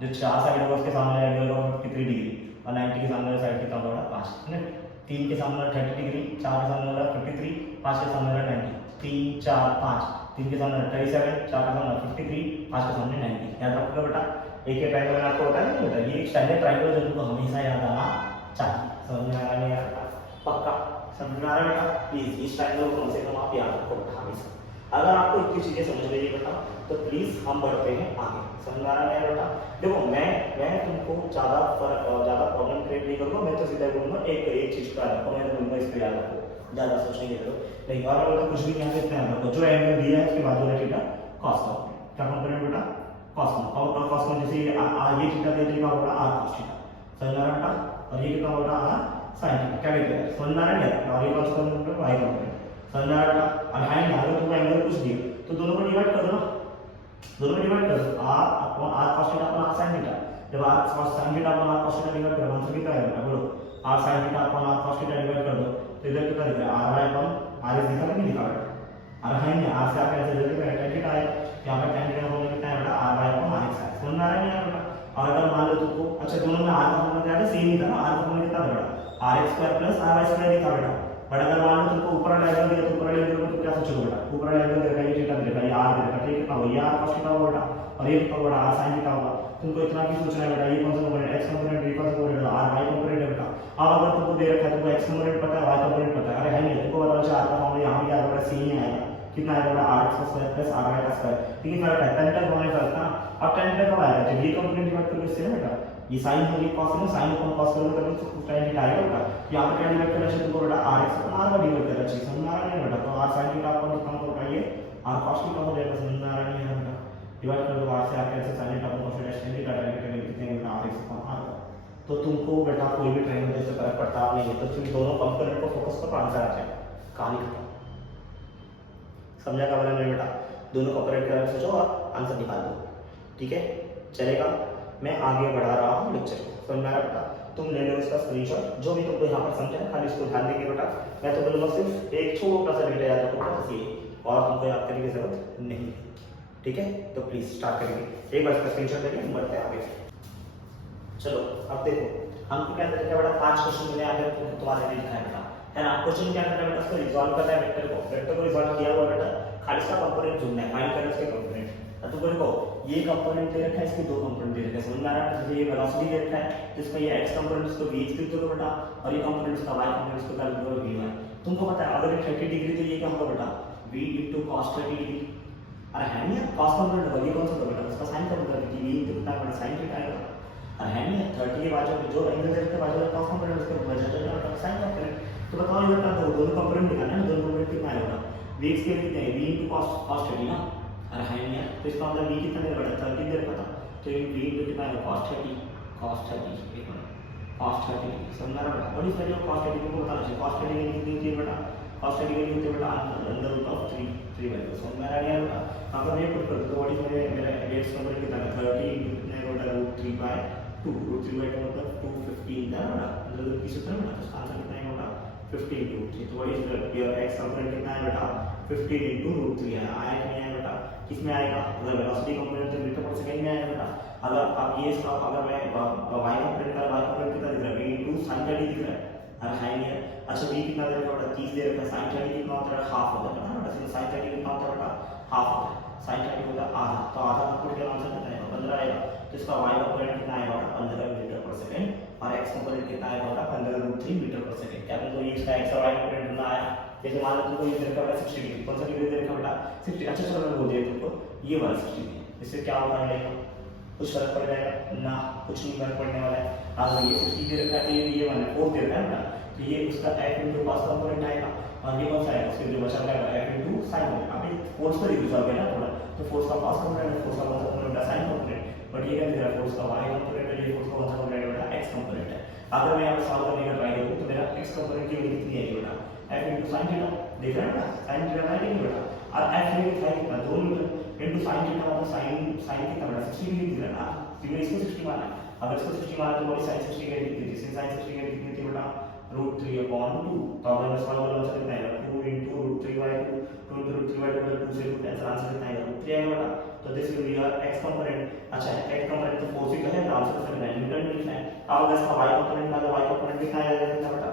जो 4 साइड होगा उसके सामने एंगल होगा 53 डिग्री और 90 के सामने वाला साइड कितना होगा 5 है ना। 3 के सामने वाला 30 डिग्री, 4 के सामने वाला 53, 5 के सामने वाला 90, 3 4 5, 3 के सामने 37, 4 के सामने 53, 5 के सामने 90। याद रखोगे बेटा। एक ही ट्रायंगल आपको होता है बेटा, ये स्टैंडर्ड ट्रायंगल जो तुमको हमेशा याद आना चाहिए। समझ में आ रहा है बेटा पक्का समझ में आ रहा है बेटा। प्लीज इस ट्रायंगल को कम से कम आप याद रखो बेटा हमेशा। अगर आपको इतनी चीजें समझ में आई बेटा तो प्लीज हम बढ़ते हैं आगे। समझ में आ रहा है बेटा। देखो मैं तुमको ज्यादा प्रॉब्लम क्रिएट नहीं करूंगा, मैं तो सीधा बोलूंगा एक चीज का रखो, मैं बोलूंगा इस पे याद रखो, ज्यादा सोचने की जरूरत नहीं। और बेटा कुछ भी यहाँ से इतना याद रखो, जो एंगल दिया है उसके बाद वाला थीटा cos का क्या कंपोनेंट बेटा cos का, और cos का जैसे ये थीटा दे देगा होगा r cos थीटा। समझ में आ रहा है बेटा। और ये कितना होगा r sin थीटा। क्या कहते हैं समझ में आ रहा है। और ये cos का y कंपोनेंट समझ में आ रहा है। और हाइन अगर तुमको एंगल कुछ दिया तो दोनों को डिवाइड कर दो ना, दोनों को डिवाइड कर दो r upon r cos theta upon r sin theta. जब r cos sin theta upon r cos theta divide करो आंसर कितना आएगा बोलो, r sin theta upon r cos theta divide कर दो तो इधर कितना दिख रहा है r y upon r is दिखा नहीं दिखा बेटा। और है नहीं r से आके ऐसे जल्दी में tan थीटा आएगा, यहां पर tan थीटा होगा कितना है बेटा r y upon r x है। समझ में आ रहा है बेटा। और अगर मान लो तुमको अच्छा दोनों में r का फॉर्मूला क्या है सेम ही था ना, r का फॉर्मूला कितना था बेटा r x square plus r y square ही था बेटा। बट अगर मान लो तुमको ऊपर वाला एंगल दिया तो ऊपर वाले एंगल में तुम क्या सोचोगे बेटा, ऊपर वाला एंगल देखा ये थीटा देखा ये r देखा ठीक कितना होगा ये r cos थीटा होगा बेटा और ये कितना होगा r sin थीटा होगा। तुमको इतना भी सोचना है बेटा ये कौन सा component x component y component r y component है बेटा। अब अगर तुमको दे रखा है तुमको x कंपोनेंट पता है y कंपोनेंट पता है, अरे है नहीं तुमको पता है r का फॉर्मूला यहां भी क्या होगा सेम ही आएगा कितना आएगा बेटा r x square plus r y का स्क्वायर। ठीक है फर्क है tan का कौन है फर्क ना। अब tan का कब आएगा जब ये कंपोनेंट डिवाइड करोगे इससे ना बेटा, ये sin और ये cos है ना, sin अपॉन cos करोगे तब तो tan थीटा आएगा बेटा। यहां पे क्या डिवाइड करना चाहिए तुमको बेटा r x अपॉन r का डिवाइड करना चाहिए। समझ में आ रहा है बेटा। तो r sin थीटा अपॉन कितना होगा ये r cos थीटा हो जाएगा। समझ में आ रहा है बेटा। डिवाइड कर दो r से आके ऐसे sin theta upon cos theta tan theta direct करके कितने बेटा r x अपॉन r का। तो तुमको बेटा कोई भी ट्रायंगल जैसे फर्क पड़ता नहीं है, तो तुम दोनों कंपोनेंट को फोकस करो आंसर आ जाएगा, कहानी खत्म। समझा क्या बोला मैंने बेटा। दोनों कंपोनेंट के बारे में सोचो और आंसर निकाल दो, ठीक है चलेगा। मैं आगे बढ़ा रहा हूँ लेक्चर को। समझ में आ रहा बेटा। तुम ले लो इसका स्क्रीनशॉट, जो भी तुमको यहाँ पर समझा है खाली इसको ध्यान देंगे बेटा। मैं तो बोलूँगा सिर्फ एक छोटा सा डेटा याद रखो बस ये, और तुमको याद करने की जरूरत नहीं है, ठीक है। तो प्लीज स्टार्ट करेंगे, एक बार इसका स्क्रीनशॉट लेके हम बढ़ते हैं आगे। चलो अब देखो हमको क्या करना है बेटा, 5 क्वेश्चन मिले आगे तुम्हारे लिए लिखा है बेटा, है ना। क्वेश्चन क्या करना है बेटा, इसको रिजॉल्व करना है वेक्टर को रिजॉल्व किया हुआ बेटा, खाली इसका कंपोनेंट ढूंढना है, फाइंड करना है उसके कंपोनेंट। तो तुमको देखो ये कंपोनेंट दे रखा है, इसके दो कंपोनेंट दे रखे हैं, समझ में आ रहा है। जैसे ये वेलोसिटी दे रखा है, जिसका ये x कंपोनेंट इसको v स्क्वायर करो बेटा, और ये कंपोनेंट इसका y कंपोनेंट इसको कैलकुलेट करो vy। तुमको पता है अगर ये 30 डिग्री तो ये क्या होगा बेटा v * cos 30 डिग्री। अरे है नहीं cos कंपोनेंट होगा, ये कौन सा होगा बेटा उसका sin कंपोनेंट कि v * कितना बड़ा sin थीटा आएगा। अरे है नहीं 30 के बाजू में जो एंगल दे रखा है बाजू में cos कंपोनेंट उसका वजह तो बेटा sin कंपोनेंट। तो बताओ ये बेटा दोनों कंपोनेंट निकालना है, दोनों कंपोनेंट कितना आएगा v स्क्वायर कितना है v * cos 30 ना। अरे है नहीं तो इसका मतलब v कितना दे रखा था 30 दे रखा था, तो ये v * कितना आएगा cos 30 एक मिनट cos 30 समझ रहा बेटा। और इस वैल्यू cos 30 को बताना चाहिए, cos 30 की कितनी होती है बेटा, cos 30 की होती है बेटा अंडर रूट ऑफ 3 वैल्यू समझ में आ रहा है बेटा। अगर ये पुट कर दो व्हाट इज मेरा x कंपोनेंट कितना है 30 कितना है बेटा √3/2 √3/2 मतलब 215 था बेटा, मतलब किस सूत्र में इसका आंसर कितना है बेटा 15 * 3। तो what is your x component कितना है बेटा 15 * √3 है, आया कि नहीं आया बेटा, किसमें आएगा अगर वेलोसिटी कंपोनेंट तो मीटर पर सेकंड में आएगा बेटा। अगर आप ये इसका अगर मैं y कंपोनेंट का y कंपोनेंट कितना दिख रहा है v * sin 30 दिख रहा है, अरे है नहीं है। अच्छा v कितना दे रखा है बेटा 30 दे रखा है, sin 30 कितना होता है हाफ होता है ना बेटा, sin 30 कितना होता है बेटा हाफ होता है, sin 30 होता है आधा, तो आधा पुट के आंसर कितना आएगा 15 आएगा। तो इसका y कंपोनेंट कितना आएगा बेटा 15 मीटर पर सेकंड और x कंपोनेंट कितना आएगा बेटा 15√3 मीटर पर सेकंड। क्या तो ये इसका x और y कंपोनेंट कितना आया, जैसे मान लो तुमको ये दे रखा बेटा 60 डिग्री, कौन सा डिग्री दे रखा बेटा 60। अच्छा चलो मैं बोल दिया तुमको ये वाला 60 डिग्री, इससे क्या होगा जाएगा कुछ फर्क पड़ जाएगा ना, कुछ नहीं फर्क पड़ने वाला है। अगर ये 60 दे रखा है तो ये वाला 4 दे रखा है बेटा, तो ये उसका f * cos कंपोनेंट आएगा और ये कौन सा आएगा उसके जो बचा रहेगा f * sin। अभी फोर्स पर यूज हो गया ना थोड़ा, तो फोर्स का cos कंपोनेंट है, फोर्स का cos कंपोनेंट है sin कंपोनेंट, बट ये क्या दिख रहा है फोर्स का y कंपोनेंट है, ये फोर्स का कौन सा कंपोनेंट है बेटा x कंपोनेंट है। अगर मैं यहाँ सॉल्व करने का ट्राई करूँ तो मेरा x कंपोनेंट की वैल्यू कितनी आएगी बेटा f * sin थीटा, देख रहे हैं ना sin थीटा है कि बेटा, और f की वैल्यू कितना 2 मीटर * sin थीटा मतलब sin कितना बेटा 60 डिग्री दिख रहा है ना, तो इसको 60 माना, अगर इसको 60 माना तो बोली sin 60 की वैल्यू कितनी थी, sin 60 की वैल्यू कितनी थी बेटा √3/2। तो अगर मैं सॉल्व करूँ तो कितना आएगा 2 * √3/2 2 * √3/2 2 से रूट आंसर कितना आएगा √3 आएगा बेटा। तो this will be your x component. अच्छा x कंपोनेंट तो फोर्स ही तो है, आंसर तो कितना है न्यूटन में लिखना है। अब अगर इसका y कंपोनेंट ना y कंपोनेंट कितना आएगा कितना बेटा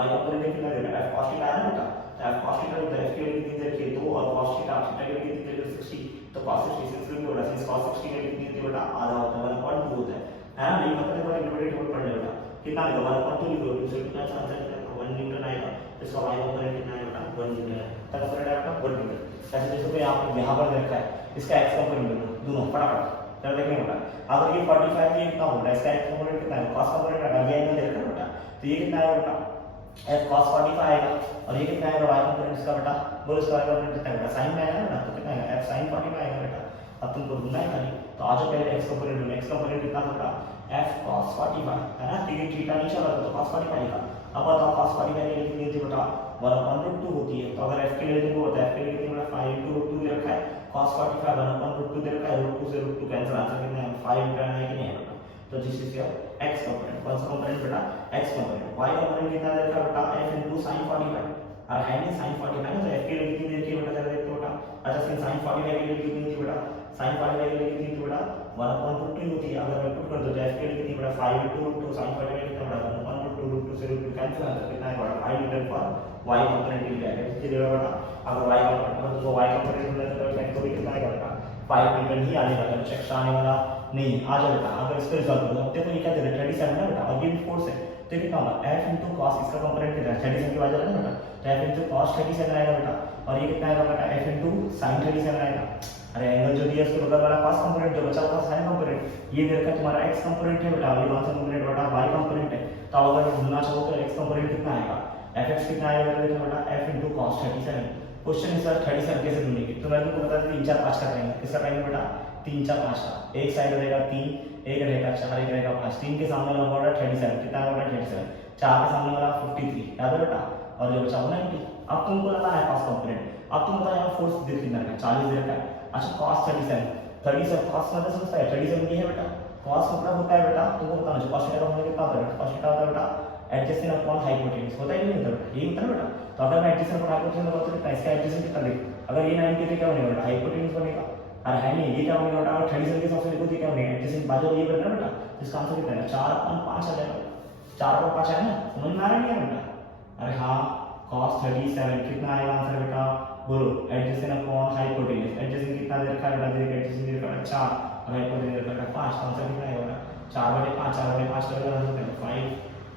y कंपोनेंट कितना देगा f cos थीटा आया ना बेटा, तो f cos थीटा तो f की वैल्यू कितनी दे रखी है 2 और cos थीटा की वैल्यू कितनी दे रखी है 60, तो cos 60 से इसमें बेटा since cos 60 की वैल्यू कितनी होती है बेटा आधा होता है 1/2 होता है ना, नहीं पता है बड़ा इंटरमीडिएट टेबल पढ़ ले बेटा कितना आएगा 1/2 लिखो, 2 से कितना आंसर आएगा 1 न्यूटन आएगा। तो इसका y कंपोनेंट कितना आएगा बेटा 1 न्यूटन है, तब कंपोनेंट आएगा 1 न्यूटन। ऐसे देखो तो यहाँ पर दे रखा है इसका x कंपोनेंट दोनों फटाफट जरा देखने बेटा, अगर ये 45 ये कितना होगा इसका x कंपोनेंट कितना है cos कंपोनेंट आएगा, ये एंगल दे रखा है बेटा, तो ये कितना आएगा बेटा f cos 45 आएगा, और ये कितना आएगा y कंपोनेंट इसका बेटा बोलो इसका y कंपोनेंट कितना आएगा sin में आएगा ना, तो कितना आएगा f sin 45 आएगा बेटा। अब तुमको ढूंढना है खाली, तो आज पहले x कंपोनेंट x कंपोनेंट कितना बेटा f cos 45 है ना, क्योंकि थीटा नीचे वाला तो cos 45 का। अब बताओ cos 45 की कितनी होती है बेटा 1/√2 होती है, तो अगर f के लिए तुमको बताया f के लिए कितनी बेटा 5 * √2 दे रखा है, cos 45 1/√2 दे रखा है, √2 से √2 कैंसिल, आंसर कितना है 5 न्यूटन है कि नहीं है बेटा। तो this is your x component, कौन सा कंपोनेंट बेटा x कंपोनेंट। y कंपोनेंट कितना दे रखा है बेटा f * sin 45, और है नहीं sin 45 तो f की वैल्यू कितनी दे रखी है बेटा जरा देखते बेटा। अच्छा sin 45 की वैल्यू कितनी थी बेटा sin 45 की वैल्यू कितनी थी बेटा 1/√2 होती है, अगर मैं पुट कर दो तो f की वैल्यू कितनी बेटा 5 * √2 sin 45 कितना बेटा 1/√2 √2 से √2 कैंसिल, आंसर कितना है बेटा 5 न्यूटन फॉर y कंपोनेंट के लिए आएगा कितनी जगह बेटा। अगर y कंपोनेंट अगर तुमको y कंपोनेंट मिला तो तो कितना आएगा बेटा 5 न्यूटन ही आने वाला है, एक्स्ट्रा आने वाला नहीं आ जाए बेटा। अगर इसको रिजॉल्व करो देखो ये क्या दे रहा है 37 है बेटा, और ये भी फोर्स है तो कितना होगा f * cos, इसका कंपोनेंट कितना है 37 के बाद जाएगा ना बेटा, तो f * cos 37 आएगा बेटा, और ये कितना आएगा बेटा f * sin 37 आएगा। अरे एंगल जो दिया उसके बगल वाला cos कंपोनेंट जो बचा हुआ sin कंपोनेंट ये दे रखा है तुम्हारा x कंपोनेंट है बेटा, ये कौन सा कंपोनेंट बेटा y कंपोनेंट है। तो अगर ढूंढना चाहो तो x कंपोनेंट कितना आएगा fx कितना आएगा देखो बेटा f * cos 37। क्वेश्चन है सर 37 कैसे ढूंढेंगे, तो मैं तुमको बता 3 4 5 का करेंगे, किसका करेंगे बेटा 3 4 5 का, एक साइड रहेगा 3 एक रहेगा 4 एक रहेगा 5, 3 के सामने वाला होगा 37 कितना होगा 37, 4 के सामने वाला 53 याद है बेटा, और जो बचा 90। अब तुमको लगाना है cos कंपोनेंट, अब तुम बताओ यहाँ फोर्स दे कितना है 40 दे रखा है। अच्छा cos 37 cos मतलब समझता है 37 ये है बेटा, cos मतलब होता है बेटा तुमको बताना चाहिए cos थीटा का मतलब कितना होता है बेटा, cos थीटा होता है बेटा एडजेसेंट अपॉन हाइपोटेन्यूज, होता है कि नहीं होता बेटा, यही होता है बेटा। तो अगर मैं एडजेसेंट अपॉन हाइपोटेन्यूज लगाऊं तो कितना इसका एडजेसेंट कितना देख, अगर ये 90 तो क्या बनेगा बेटा हाइपोटेन्यूज बनेगा, और है नहीं ये क्या बनेगा बेटा, अगर 37 के हिसाब से देखो तो क्या बनेगा एडजेसेंट बाजू ये बनेगा बेटा, इसका आंसर कितना है 4/5 आ जाएगा, 4/5 है ना, समझ में आ रहा है नहीं बेटा। अरे हाँ cos 37 कितना आएगा आंसर बेटा बोलो एडजेसेंट अपॉन हाइपोटेन्यूज, एडजेसेंट कितना दे रखा है बेटा, देखिए एडजेसेंट दे रखा है 4 और हाइपोटेन्यूज बेटा 5 तो आंसर कितना आएगा 4/5 कर 5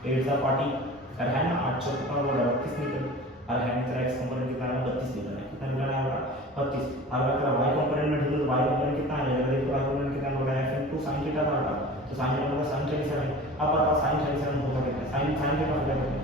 8 सा 40 और है ना 8 चौक का बड़ा 32 मीटर और है तेरा x कंपोनेंट कितना है 32 मीटर है कितना निकला है 32 और अगर y कंपोनेंट में ढूंढो तो y कंपोनेंट कितना आ जाएगा देखो y कंपोनेंट कितना होगा f into sin थीटा था बेटा तो sin थीटा होगा sin 37 अब बताओ sin 37 होगा कितना sin थीटा होगा कितना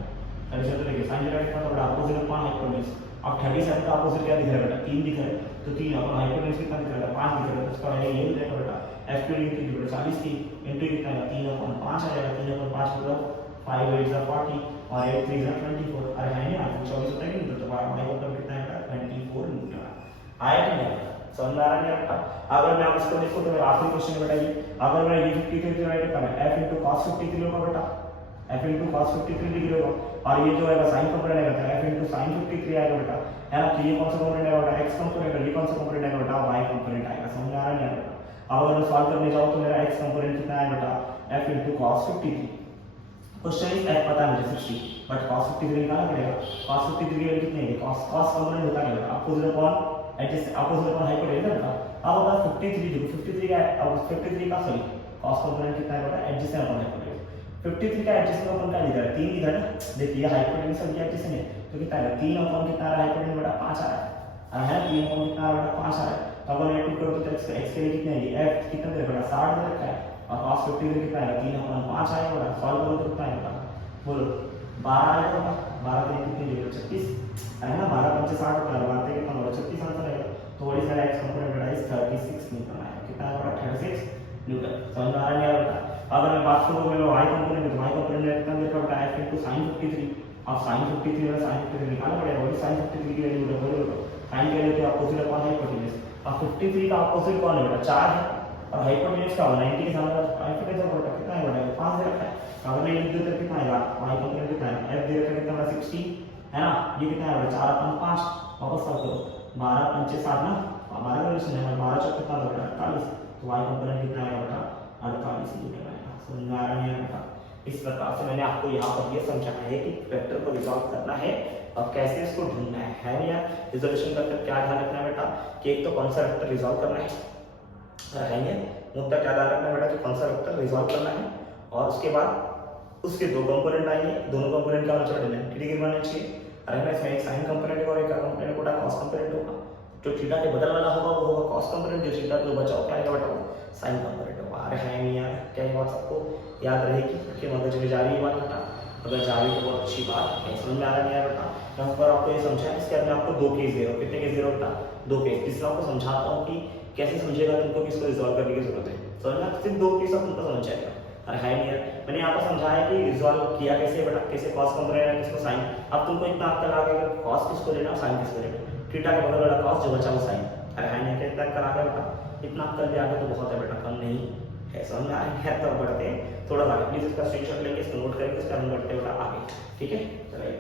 ऐसे तो देखिए sin थीटा कितना होगा अपोजिट अपॉन हाइपोटेन्यूज अब 37 का अपोजिट क्या दिख रहा है बेटा 3 दिख रहा है तो 3 अपॉन हाइपोटेन्यूज कितना दिख रहा है 5 दिख रहा है तो इसका वैल्यू ये हो जाएगा बेटा f to into 40 की into कितना है 3 अपॉन 5 आ जाएगा 3 अपॉन 5 मतलब 5 8 सा 40 और 8 3 सा 24 अरे है ना 24 होता है कि तो y मतलब कितना है 24 न्यूटन आया कि नहीं समझ में आ रहा है आपका अगर मैं आप इसको देखो तो मेरा आखिरी क्वेश्चन बताइए अगर मैं ये 53 राइट करता हूं f into cos 53 होगा बेटा f into cos 53 डिग्री होगा और ये जो है sin कंपोनेंट आएगा f into sin 53 आएगा बेटा है ना तो ये कौन सा कंपोनेंट आएगा बेटा x कंपोनेंट है ये कौन सा कंपोनेंट आएगा बेटा y कंपोनेंट आएगा समझ में आ रहा है बेटा अब अगर मैं सॉल्व करने जाऊं तो मेरा x कंपोनेंट कितना है बेटा f into cos 53 question is f पता है मुझे 60 बट cos 53 निकालना पड़ेगा cos 53 की वैल्यू कितनी है cos कंपोनेंट होता है बेटा opposite upon adjust opposite upon hypotenuse है बेटा अब होगा 53 देखो 53 का अब 53 का सॉरी cos कंपोनेंट कितना है बेटा एडजस्ट अपॉन हाइपोटेन्यूज 53 का एडजस्ट अपॉन का इधर 3 इधर है देखिए हाइपोटेन्यूज सब क्या एडजस्ट है तो कितना है 3 अपॉन कितना आ रहा है हाइपोटेन्यूज बेटा 5 आ रहा है और है 3 अपॉन कितना आ रहा है बेटा 5 आ रहा है तो अगर मैं 2 करूं तो x के लिए कितना है f कितना दे बेटा 60 दे रखा है और cos 53 कितना है 3 अपॉन 5 आएगा बेटा सॉल्व करो तो कितना आएगा बोलो 12 आएगा 12 के कितने लिए 36 है ना 12 5 60 होता है 12 के कितना होगा 36 आंसर आएगा तो what is the x component बेटा इज 36 न्यूटन आएगा कितना होगा 36 न्यूटन समझ में आ रहा है बेटा अगर मैं बात करूं मैं y कंपोनेंट तो y कंपोनेंट में कितना देखा बेटा f into sin 53 अब sin 53 और sin 53 निकालना पड़ेगा वही sin 53 की वैल्यू बोलो sin की वैल्यू क्या अपोजिट अपॉन हाइपोटेन्यूज अब 53 का अपोजिट कौन है बेटा 4 है और हाइपोटेन्यूज का 90 के सामने हाइपोटेन्यूज बेटा कितना है बेटा 5 दे रखा है अगर मैं लिख दूं तो कितना आएगा y कंपोनेंट कितना है f दे रखा है कितना 60 है ना ये कितना है 4 अपॉन 5 वापस सॉल्व करो 12 5 60 ना हमारा वैल्यू है 12 चौक कितना होगा 48 तो y कंपोनेंट कितना आएगा बेटा 48 न्यूटन आएगा समझ में आ रहा है बेटा इस प्रकार से मैंने आपको यहाँ पर ये समझाना है कि वेक्टर को रिजॉल्व करना है और कैसे इसको ढूंढना है या रिजोल्यूशन करके क्या ध्यान रखना है बेटा कि एक तो कौन सा वेक्टर रिजॉल्व करना है ये मुद्दा क्या ध्यान रखना है बेटा कि कौन सा वेक्टर रिजॉल्व करना है और उसके बाद उसके दो कंपोनेंट आएंगे दोनों कंपोनेंट का मतलब 90 डिग्री बनना चाहिए अरे मैं इसमें एक साइन कंपोनेंट होगा एक कंपोनेंट होगा कॉस कंपोनेंट होगा जो थीटा के बदल वाला होगा वो होगा कॉस कंपोनेंट जो थीटा जो बचा क्या आएगा बेटा साइन कंपोनेंट होगा अरे है नहीं यार क्या ये बात सबको याद रहेगी कि मगज में जा रही है बात बेटा अगर जा रही तो बहुत अच्छी बात है समझ में आ रहा है बेटा यहाँ पर आपको ये समझा इसके अंदर आपको दो केस दे रहा हूँ कितने केस दे रहा हूँ बेटा दो केस तीसरा आपको समझाता हूँ कि कैसे समझेगा तुमको किसको रिजॉल्व करने की जरूरत है समझना सिर्फ दो केस आप तुमको समझ जाएगा अरे है नहीं यार मैंने यहाँ पर समझाया कि रिजॉल्व किया कैसे बेटा कैसे कॉस कंपोनेंट है किसको साइन अब तुमको इतना आपका लगा कि कॉस किसको लेना साइन किसको लेना थीटा के बगल वाला कॉस जो बचा वो साइन अरे है नहीं कितना करा गया बेटा इतना कर दिया आगे तो बहुत है बेटा कम नहीं है समझ में आ रहा है तो बढ़ते हैं थोड़ा सा प्लीज इसका स्क्रीनशॉट लेके इसको नोट करके इसका हम बढ़ते बेटा आगे ठीक है चलिए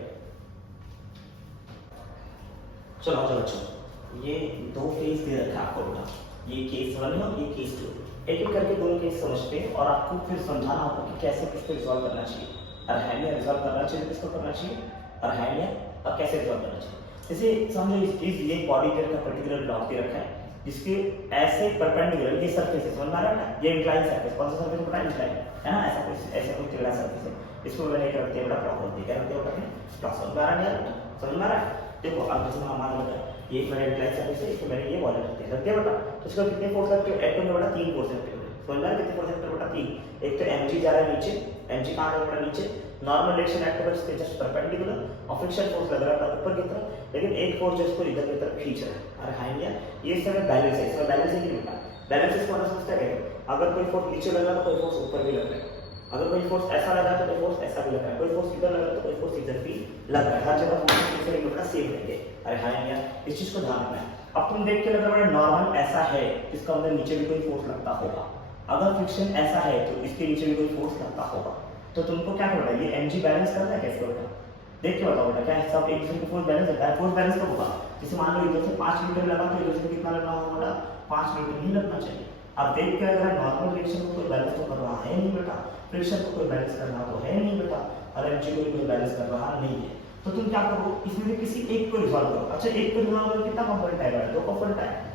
चलो चलो चलो ये दो केस दे रखा है आपको बेटा ये केस 1 और ये केस 2 एक एक करके दोनों केस समझते हैं और आपको फिर समझाना होगा कि कैसे किसको रिजॉल्व करना चाहिए और है नहीं रिजॉल्व करना चाहिए किसको करना चाहिए और है नहीं और कैसे रिजॉल्व करना चाहिए जैसे समझो इस ये बॉडी का पर्टिकुलर ब्लॉक दे रखा है जिसके ऐसे परपेंडिकुलर ये सरफेस है समझ में आ रहा है ना ये इंक्लाइन सरफेस कौन सा सरफेस होता है इंक्लाइन है ना ऐसा कोई टेढ़ा सरफेस है इसको मैंने क्या करते हैं बेटा ब्लॉक बोलते हैं क्या करते हैं बेटा ब्लॉक समझ में आ रहा है समझ में आ रहा है देखो अब जैसे हमारा बेटा ये मेरा इंक्लाइन सरफेस है इसको मैंने ये वाला रखते हैं बेटा तो इसका कितने फोर्स लगते हैं एटम में बेटा 3 फोर्स लगते हैं समझ में आ रहा है कितने फोर्स लगते हैं बेटा 3 एक तो mg जा रहा है नीचे mg कहां है बेटा नीचे नॉर्मल डायरेक्शन एक्ट है इसके जस्ट परपेंडिकुलर और फ्रिक्शन फोर्स लग रहा है ऊपर की तरफ लेकिन एक फोर्स जो इसको इधर की तरफ खींच रहा है अरे हां इंडिया ये इसमें बैलेंस है इसमें बैलेंस है कि नहीं बेटा बैलेंस इसको मतलब समझते हैं अगर कोई फोर्स नीचे लग रहा है तो कोई फोर्स ऊपर भी लग रहा है अगर कोई फोर्स ऐसा लग रहा है तो कोई फोर्स ऐसा भी लग रहा है कोई फोर्स इधर लग रहा है तो कोई फोर्स इधर भी लग रहा है हर जगह फोर्स नीचे लेके बेटा सेम रहेंगे अरे हां इंडिया इस चीज को ध्यान रखना है अब तुम देख के लग रहा है नॉर्मल ऐसा है इसका मतलब नीचे भी कोई फोर्स लगता होगा अगर फ्रिक्शन ऐसा है तो इसके नीचे भी कोई फोर्स लगता होगा तो तुमको क्या करना है ये mg बैलेंस करना है कैसे होगा देख के बताओ बेटा क्या सब एक दूसरे को फोर्स बैलेंस है फोर्स बैलेंस कब होगा जैसे मान लो इधर से 5 मीटर लगा तो इधर से कितना लगना होगा बेटा 5 मीटर ही लगना चाहिए अब देख के अगर नॉर्मल रिएक्शन को कोई बैलेंस तो कर रहा है नहीं बेटा फ्रिक्शन को कोई बैलेंस करना तो है नहीं बेटा और mg को कोई बैलेंस कर रहा नहीं है तो तुम क्या करो इसमें से किसी एक को रिजॉल्व करो अच्छा एक को रिजॉल्व करके कितना कंपोनेंट आएगा दो कंपोनेंट आएगा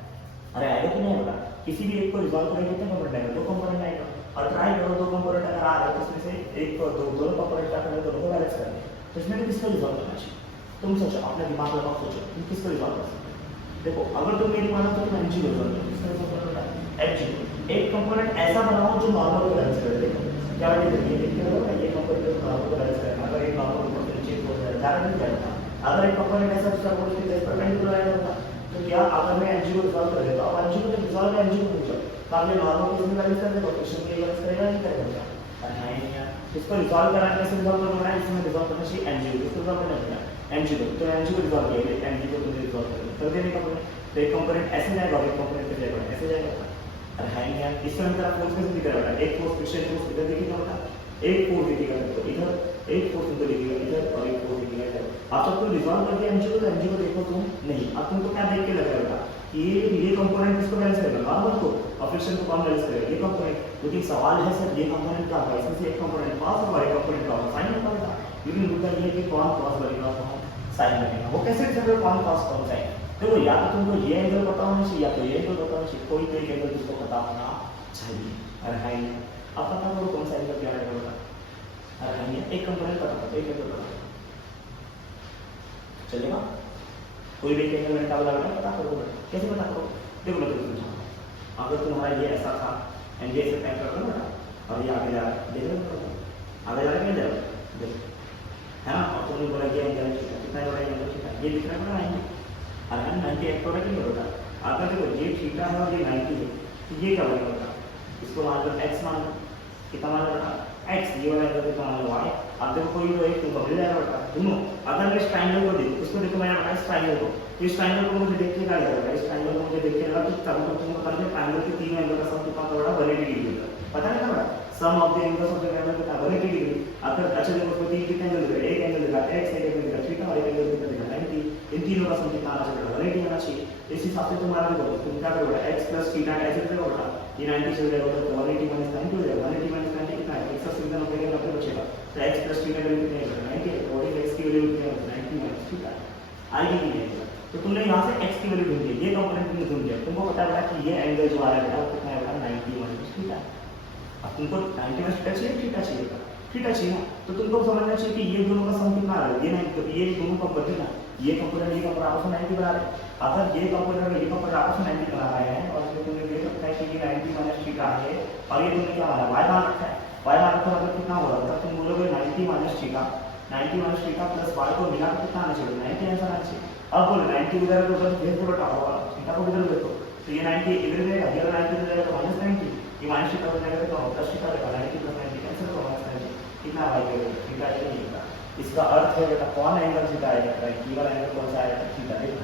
अरे आएगा कि नहीं बेटा किसी भी एक को रिजॉल्व करेंगे कितने कंपोनेंट आएगा, 2 कंपोनेंट आएगा। और ट्राई करो 2 कंपोनेंट अगर आ रहा है तो उसमें से एक को दोनों कंपोनेंट क्या करेंगे, दोनों को बैलेंस करेंगे। तो इसमें तो किसको रिजॉल्व करना चाहिए, तुम सोचो, अपने दिमाग लगाओ, सोचो तुम किसको रिजॉल्व कर सकते हो। देखो अगर तुम मेरी मानो तो तुम एनजी को रिजॉल्व करो, किसको रिजॉल्व करोगे, एनजी। एक कंपोनेंट ऐसा बनाओ जो नॉर्मल को बैलेंस करे। देखो क्या है, ये देखते हो ये कंपोनेंट जो नॉर्मल को बैलेंस करे, अगर एक नॉर्मल को चेंज हो जाए ज्यादा नहीं जाएगा। अगर एक कंपोनेंट ऐसा दूसरा कंपोनेंट के परपेंडिकुलर आएगा तो क्या, अगर मैं एनजी को रिजॉल्व कर देता हूं, एनजी को रिजॉल्व एनजी को पूछो तो आप ये नॉर्मल को इसमें बैलेंस कर देगा, क्वेश्चन के बैलेंस करेगा नहीं करेगा, अरे नहीं यार। इसको रिजॉल्व कराने कैसे रिजॉल्व करना है, इसमें रिजॉल्व करना चाहिए एनजी को, इसको रिजॉल्व करना चाहिए एनजी को। तो एनजी को रिजॉल्व किया, एनजी को तुमने रिजॉल्व कर देने का तो एक कंपोनेंट ऐसे जाएगा और एक कंपोनेंट पे जाएगा, ऐसे जाएगा। अरे है नहीं यार, इसमें हम तरह फोर्स कैसे दिख रहा है, एक फोर्स प्रेशर फोर्स इधर दिखेगा बेटा, एक फोर्स दिखेगा तो इधर, एक फोर्स इधर दिखेगा इधर, और एक फोर्स दिखेगा इधर। आप सबको रिजॉल्व करके एनजी को, तो एनजी को देखो तुम नहीं, अब तुमको क्या देख के लग रहा है ये कंपोनेंट किसको बैलेंस करेगा, नॉर्मल को, और फ्रिक्शन को कौन बैलेंस करेगा, ये कंपोनेंट। लेकिन सवाल है सर ये कंपोनेंट क्या होगा, इसमें से एक कंपोनेंट पास होगा, एक कंपोनेंट का साइन होगा, लेकिन मुद्दा ये है कि कौन पास बनेगा कौन साइन बनेगा, वो कैसे डिसाइड करेगा कौन पास कौन साइन। देखो या तो तुमको ये एंगल पता होना चाहिए या तो ये एंगल पता होना चाहिए, कोई तो एक एंगल तुमको पता होना चाहिए। अरे है नहीं, अब पता करो कौन सा एंगल क्या रहेगा। अरे है नहीं, एक कंपोनेंट पता होता, एक एंगल पता चलेगा, कोई भी एंगल में क्या लगा पता करो, कैसे पता करो। देखो मैं तुमको समझाऊंगा, अगर तुम्हारा ये ऐसा था एंड ये ऐसे टाइप कर दो ना, और ये आगे जा रहा है, देख रहे हो आगे जा रहा है, क्या जा रहा है देखो, है ना। और तुमने बोला ये एंगल कितना बड़ा एंगल थीटा, ये दिख रहा है ना 90, अरे 90 एक प्रोडक्ट नहीं होता। अगर देखो ये थीटा है और ये 90 है तो ये क्या बनेगा, इसको मान लो x मान लो, कितना मान लो x, ये वाला एंगल कितना मान लो y। अब देखो कोई तो एक तुमको मिल जाएगा बेटा दोनों। अगर मैं इस ट्रायंगल को देखो, इसको देखो मैंने बताया इस ट्रायंगल को, तो इस ट्रायंगल को मुझे देख के क्या लगेगा, इस ट्रायंगल को मुझे देख के लगा कि तब तक तुमको पता है ट्रायंगल के तीन एंगल का सम कितना होगा, 180 डिग्री होगा, पता है ना बेटा, sum of the angles of the triangle कितना 180 डिग्री। अगर अच्छा देखो इसमें तीन कितने एंगल दिख रहे हैं, एक एंगल दिखा x, एक एंगल दिखा थीटा और एक एंगल दिखा 90, इन तीनों का सम कितना आना चाहिए, 180 आना चाहिए। इस हिसाब से तुम्हारा देखो तुम क्या करोगे, x प्लस थीटा कैसे करोगे बेटा, ये 90 चल जाएगा तो 180 माइनस 90 हो जाएगा, 180 माइनस 90 कितना है, 180 90 का 90 बचेगा, तो x प्लस थीटा वैल्यू कितनी है 90, और x की वैल्यू कितनी है 90 माइनस थीटा आएगी कि नहीं। तो तुमने यहाँ से x की वैल्यू ढूंढ ली, ये कंपोनेंट तुमने ढूंढ लिया, तुमको पता है कि ये एंगल जो आ रहा है बेटा वो कितना है बेटा 90 माइनस थीटा। अब तुमको 90 माइनस थीटा चाहिए, थीटा चाहिए, थीटा चाहिए, तो तुमको समझना चाहिए कि ये दोनों का सम कितना आ रहा है, ये नहीं तो ये दोनों का बदले ना, ये कंपोनेंट आपस में 90 बना रहे हैं। अगर ये कंपोनेंट ये कंपोनेंट आपस में 90 बना रहे हैं और फिर तुमने देख सकता है कि ये 90 माइनस थीटा है और ये तुमने क्या माना y मान रखा है, y मान रखा मतलब कितना होगा, मतलब तुम बोलोगे 90 minus theta, 90 minus theta plus y को मिला के कितना आना चाहिए, 90 आंसर आना चाहिए। अब बोलो 90 उधर को उधर भेज दो बेटा, होगा थीटा को इधर देखो तो ये 90 इधर जाएगा, ये 90 इधर जाएगा तो माइनस 90, ये माइनस थीटा हो जाएगा तो प्लस थीटा रहेगा, 90 प्लस 90 कैंसिल हो माइनस 90 कितना आएगा थीटा, ये नहीं होगा। इसका अर्थ है बेटा कौन एंगल थीटा आएगा, ये वाला एंगल कौन सा आएगा, थीटा। देखो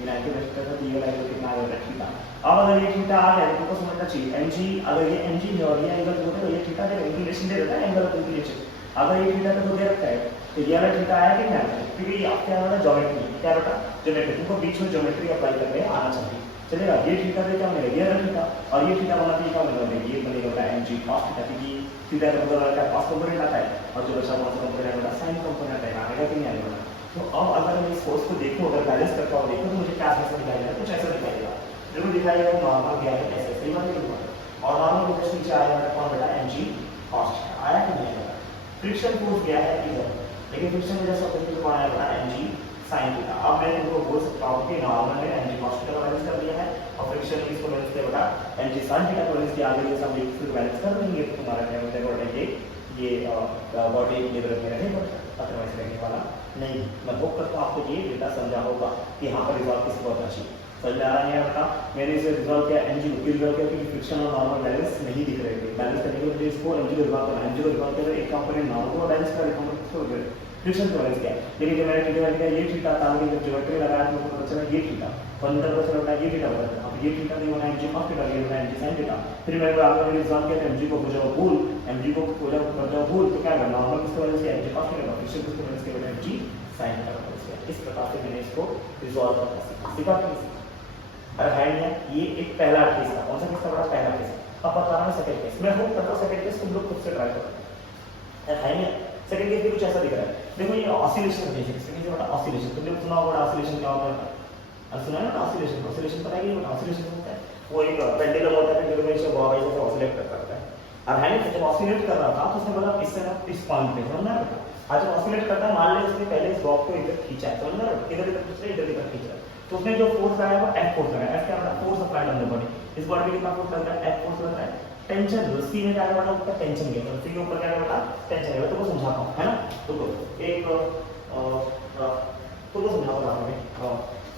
ये 90 माइनस थीटा तो ये वाला एंगल कितना आएगा, थीटा। अब अगर ये थीटा आ गया तो तुमको समझना चाहिए mg, अगर ये mg है और ये एंगल जो है ये थीटा का इंक्लिनेशन दे देता है, एंगल ऑफ इंक्लिनेशन। अगर ये थीटा तो दे रखा है तो ये वाला थीटा आया कि नहीं आया, क्योंकि ये आपके वाला ज्योमेट्री क्या बेटा, ज्योमेट्री, तुमको बीच में ज्योमेट्री अप्लाई करने आना चाहिए। चलेगा, ये थीटा पे क्या मिलेगा, ये वाला थीटा, और ये थीटा वाला क्या मिलेगा, ये बनेगा बेटा mg cos थीटा, क्योंकि थीटा का मतलब क्या cos कंपोनेंट आता है और जो बचा कौन सा कंपोनेंट बेटा sin कंपोनेंट आएगा कि नहीं आएगा। तो अब अगर मैं इस फोर्स को देखूं, अगर बैलेंस करता हूं देखो तो मुझे क्या कैसे दिखाई देगा, कुछ ऐसा दिखाई देगा, जरूर दिखाई देगा नॉर्मल गया है ऐसे सही बात है, और नॉर्मल को जस्ट नीचे आया बेटा कौन बेटा mg cos थीटा आया कि नहीं आया। फ्रिक्शन फोर्स गया है इधर, लेकिन फ्रिक्शन वजह से अपन को आया बेटा mg sin थीटा। अब मैं तुमको बोल सकता हूं कि नॉर्मल में mg cos थीटा का बैलेंस कर दिया है और फ्रिक्शन इसको बैलेंस किया बेटा mg sin थीटा को बैलेंस किया, आगे ये सब एक फिर बैलेंस कर देंगे तो तुम्हारा क्या होता है बेटा ये बॉडी लेवल में रहेगा, अदरवाइज रहने वाला नहीं। मैं होप करता हूं आपको ये डेटा समझा होगा कि यहाँ पर रिजॉल्व किसको होना चाहिए, समझ में आ रहा है बेटा। मैंने इसे रिजॉल्व किया mg को, रिजॉल्व किया क्योंकि फ्रिक्शन और नॉर्मल बैलेंस नहीं दिख रहे थे, बैलेंस करने के लिए इसको mg को रिजॉल्व करना, mg को रिजॉल्व किया एक कंपोनेंट नॉर्मल को बैलेंस कर, एक कंपोनेंट को फ्रिक्शन को बैलेंस किया। लेकिन जब मैंने थीटा का ये थीटा था, लेकिन जब ज्योमेट्री लगाया तो मुझे पता चला ये थीटा पंद्रह को चला ये थीटा बना, अब ये थीटा नहीं होना mg cos थीटा, ये होना mg sin थीटा। फिर मैंने आगे मैंने रिजॉल्व किया mg को हो जाओ भूल, mg को हो जाओ भूल तो क्या करना, नॉर्मल किसको बैलेंस किया mg cos थीटा, फ्रिक्शन किसको बैलेंस किया mg sin थीटा को बैलेंस किया। इस प्रकार से मैंने इसको रिजॉल्व करना सीखा कि अरे है नहीं, ये एक पहला केस था, कौन सा केस था बड़ा, पहला केस। अब बता रहा हूं सेकंड केस, मैं होप करता हूं सेकंड केस तुम लोग खुद से ट्राई करो। है नहीं, सेकंड केस भी कुछ ऐसा दिख रहा है, देखो ये ऑसिलेशन है, सेकंड केस बड़ा ऑसिलेशन, तुमने सुना होगा ऑसिलेशन क्या होता है, सुना है ना ऑसिलेशन, ऑसिलेशन पता है कि ऑसिलेशन होता है, वो एक पेंडुलम होता है, पेंडुलम में से बॉब ऐसे ऑसिलेट करता है। और है नहीं, जब ऑसिलेट कर रहा था तो उसने बोला इससे ना इस पॉइंट पे, समझ में आ रहा है? आज जब ऑसिलेट करता है, मान ले उसने पहले इस बॉब को इधर खींचा है, समझ में आ रहा है? इधर खींच रहा है, इधर खींच रहा है, तो उसने जो फोर्स लगाया वो एफ फोर्स लगाया। एफ क्या होता है? Force applied on the body. इस बॉडी में कितना फोर्स लगता है? एफ फोर्स लगता है। टेंशन रस्सी में क्या करता है? ऊपर टेंशन गया, रस्सी के ऊपर क्या करता है? टेंशन गया। तो वो समझाता हूं, है ना? तो एक तो वो समझाता हूं मैं,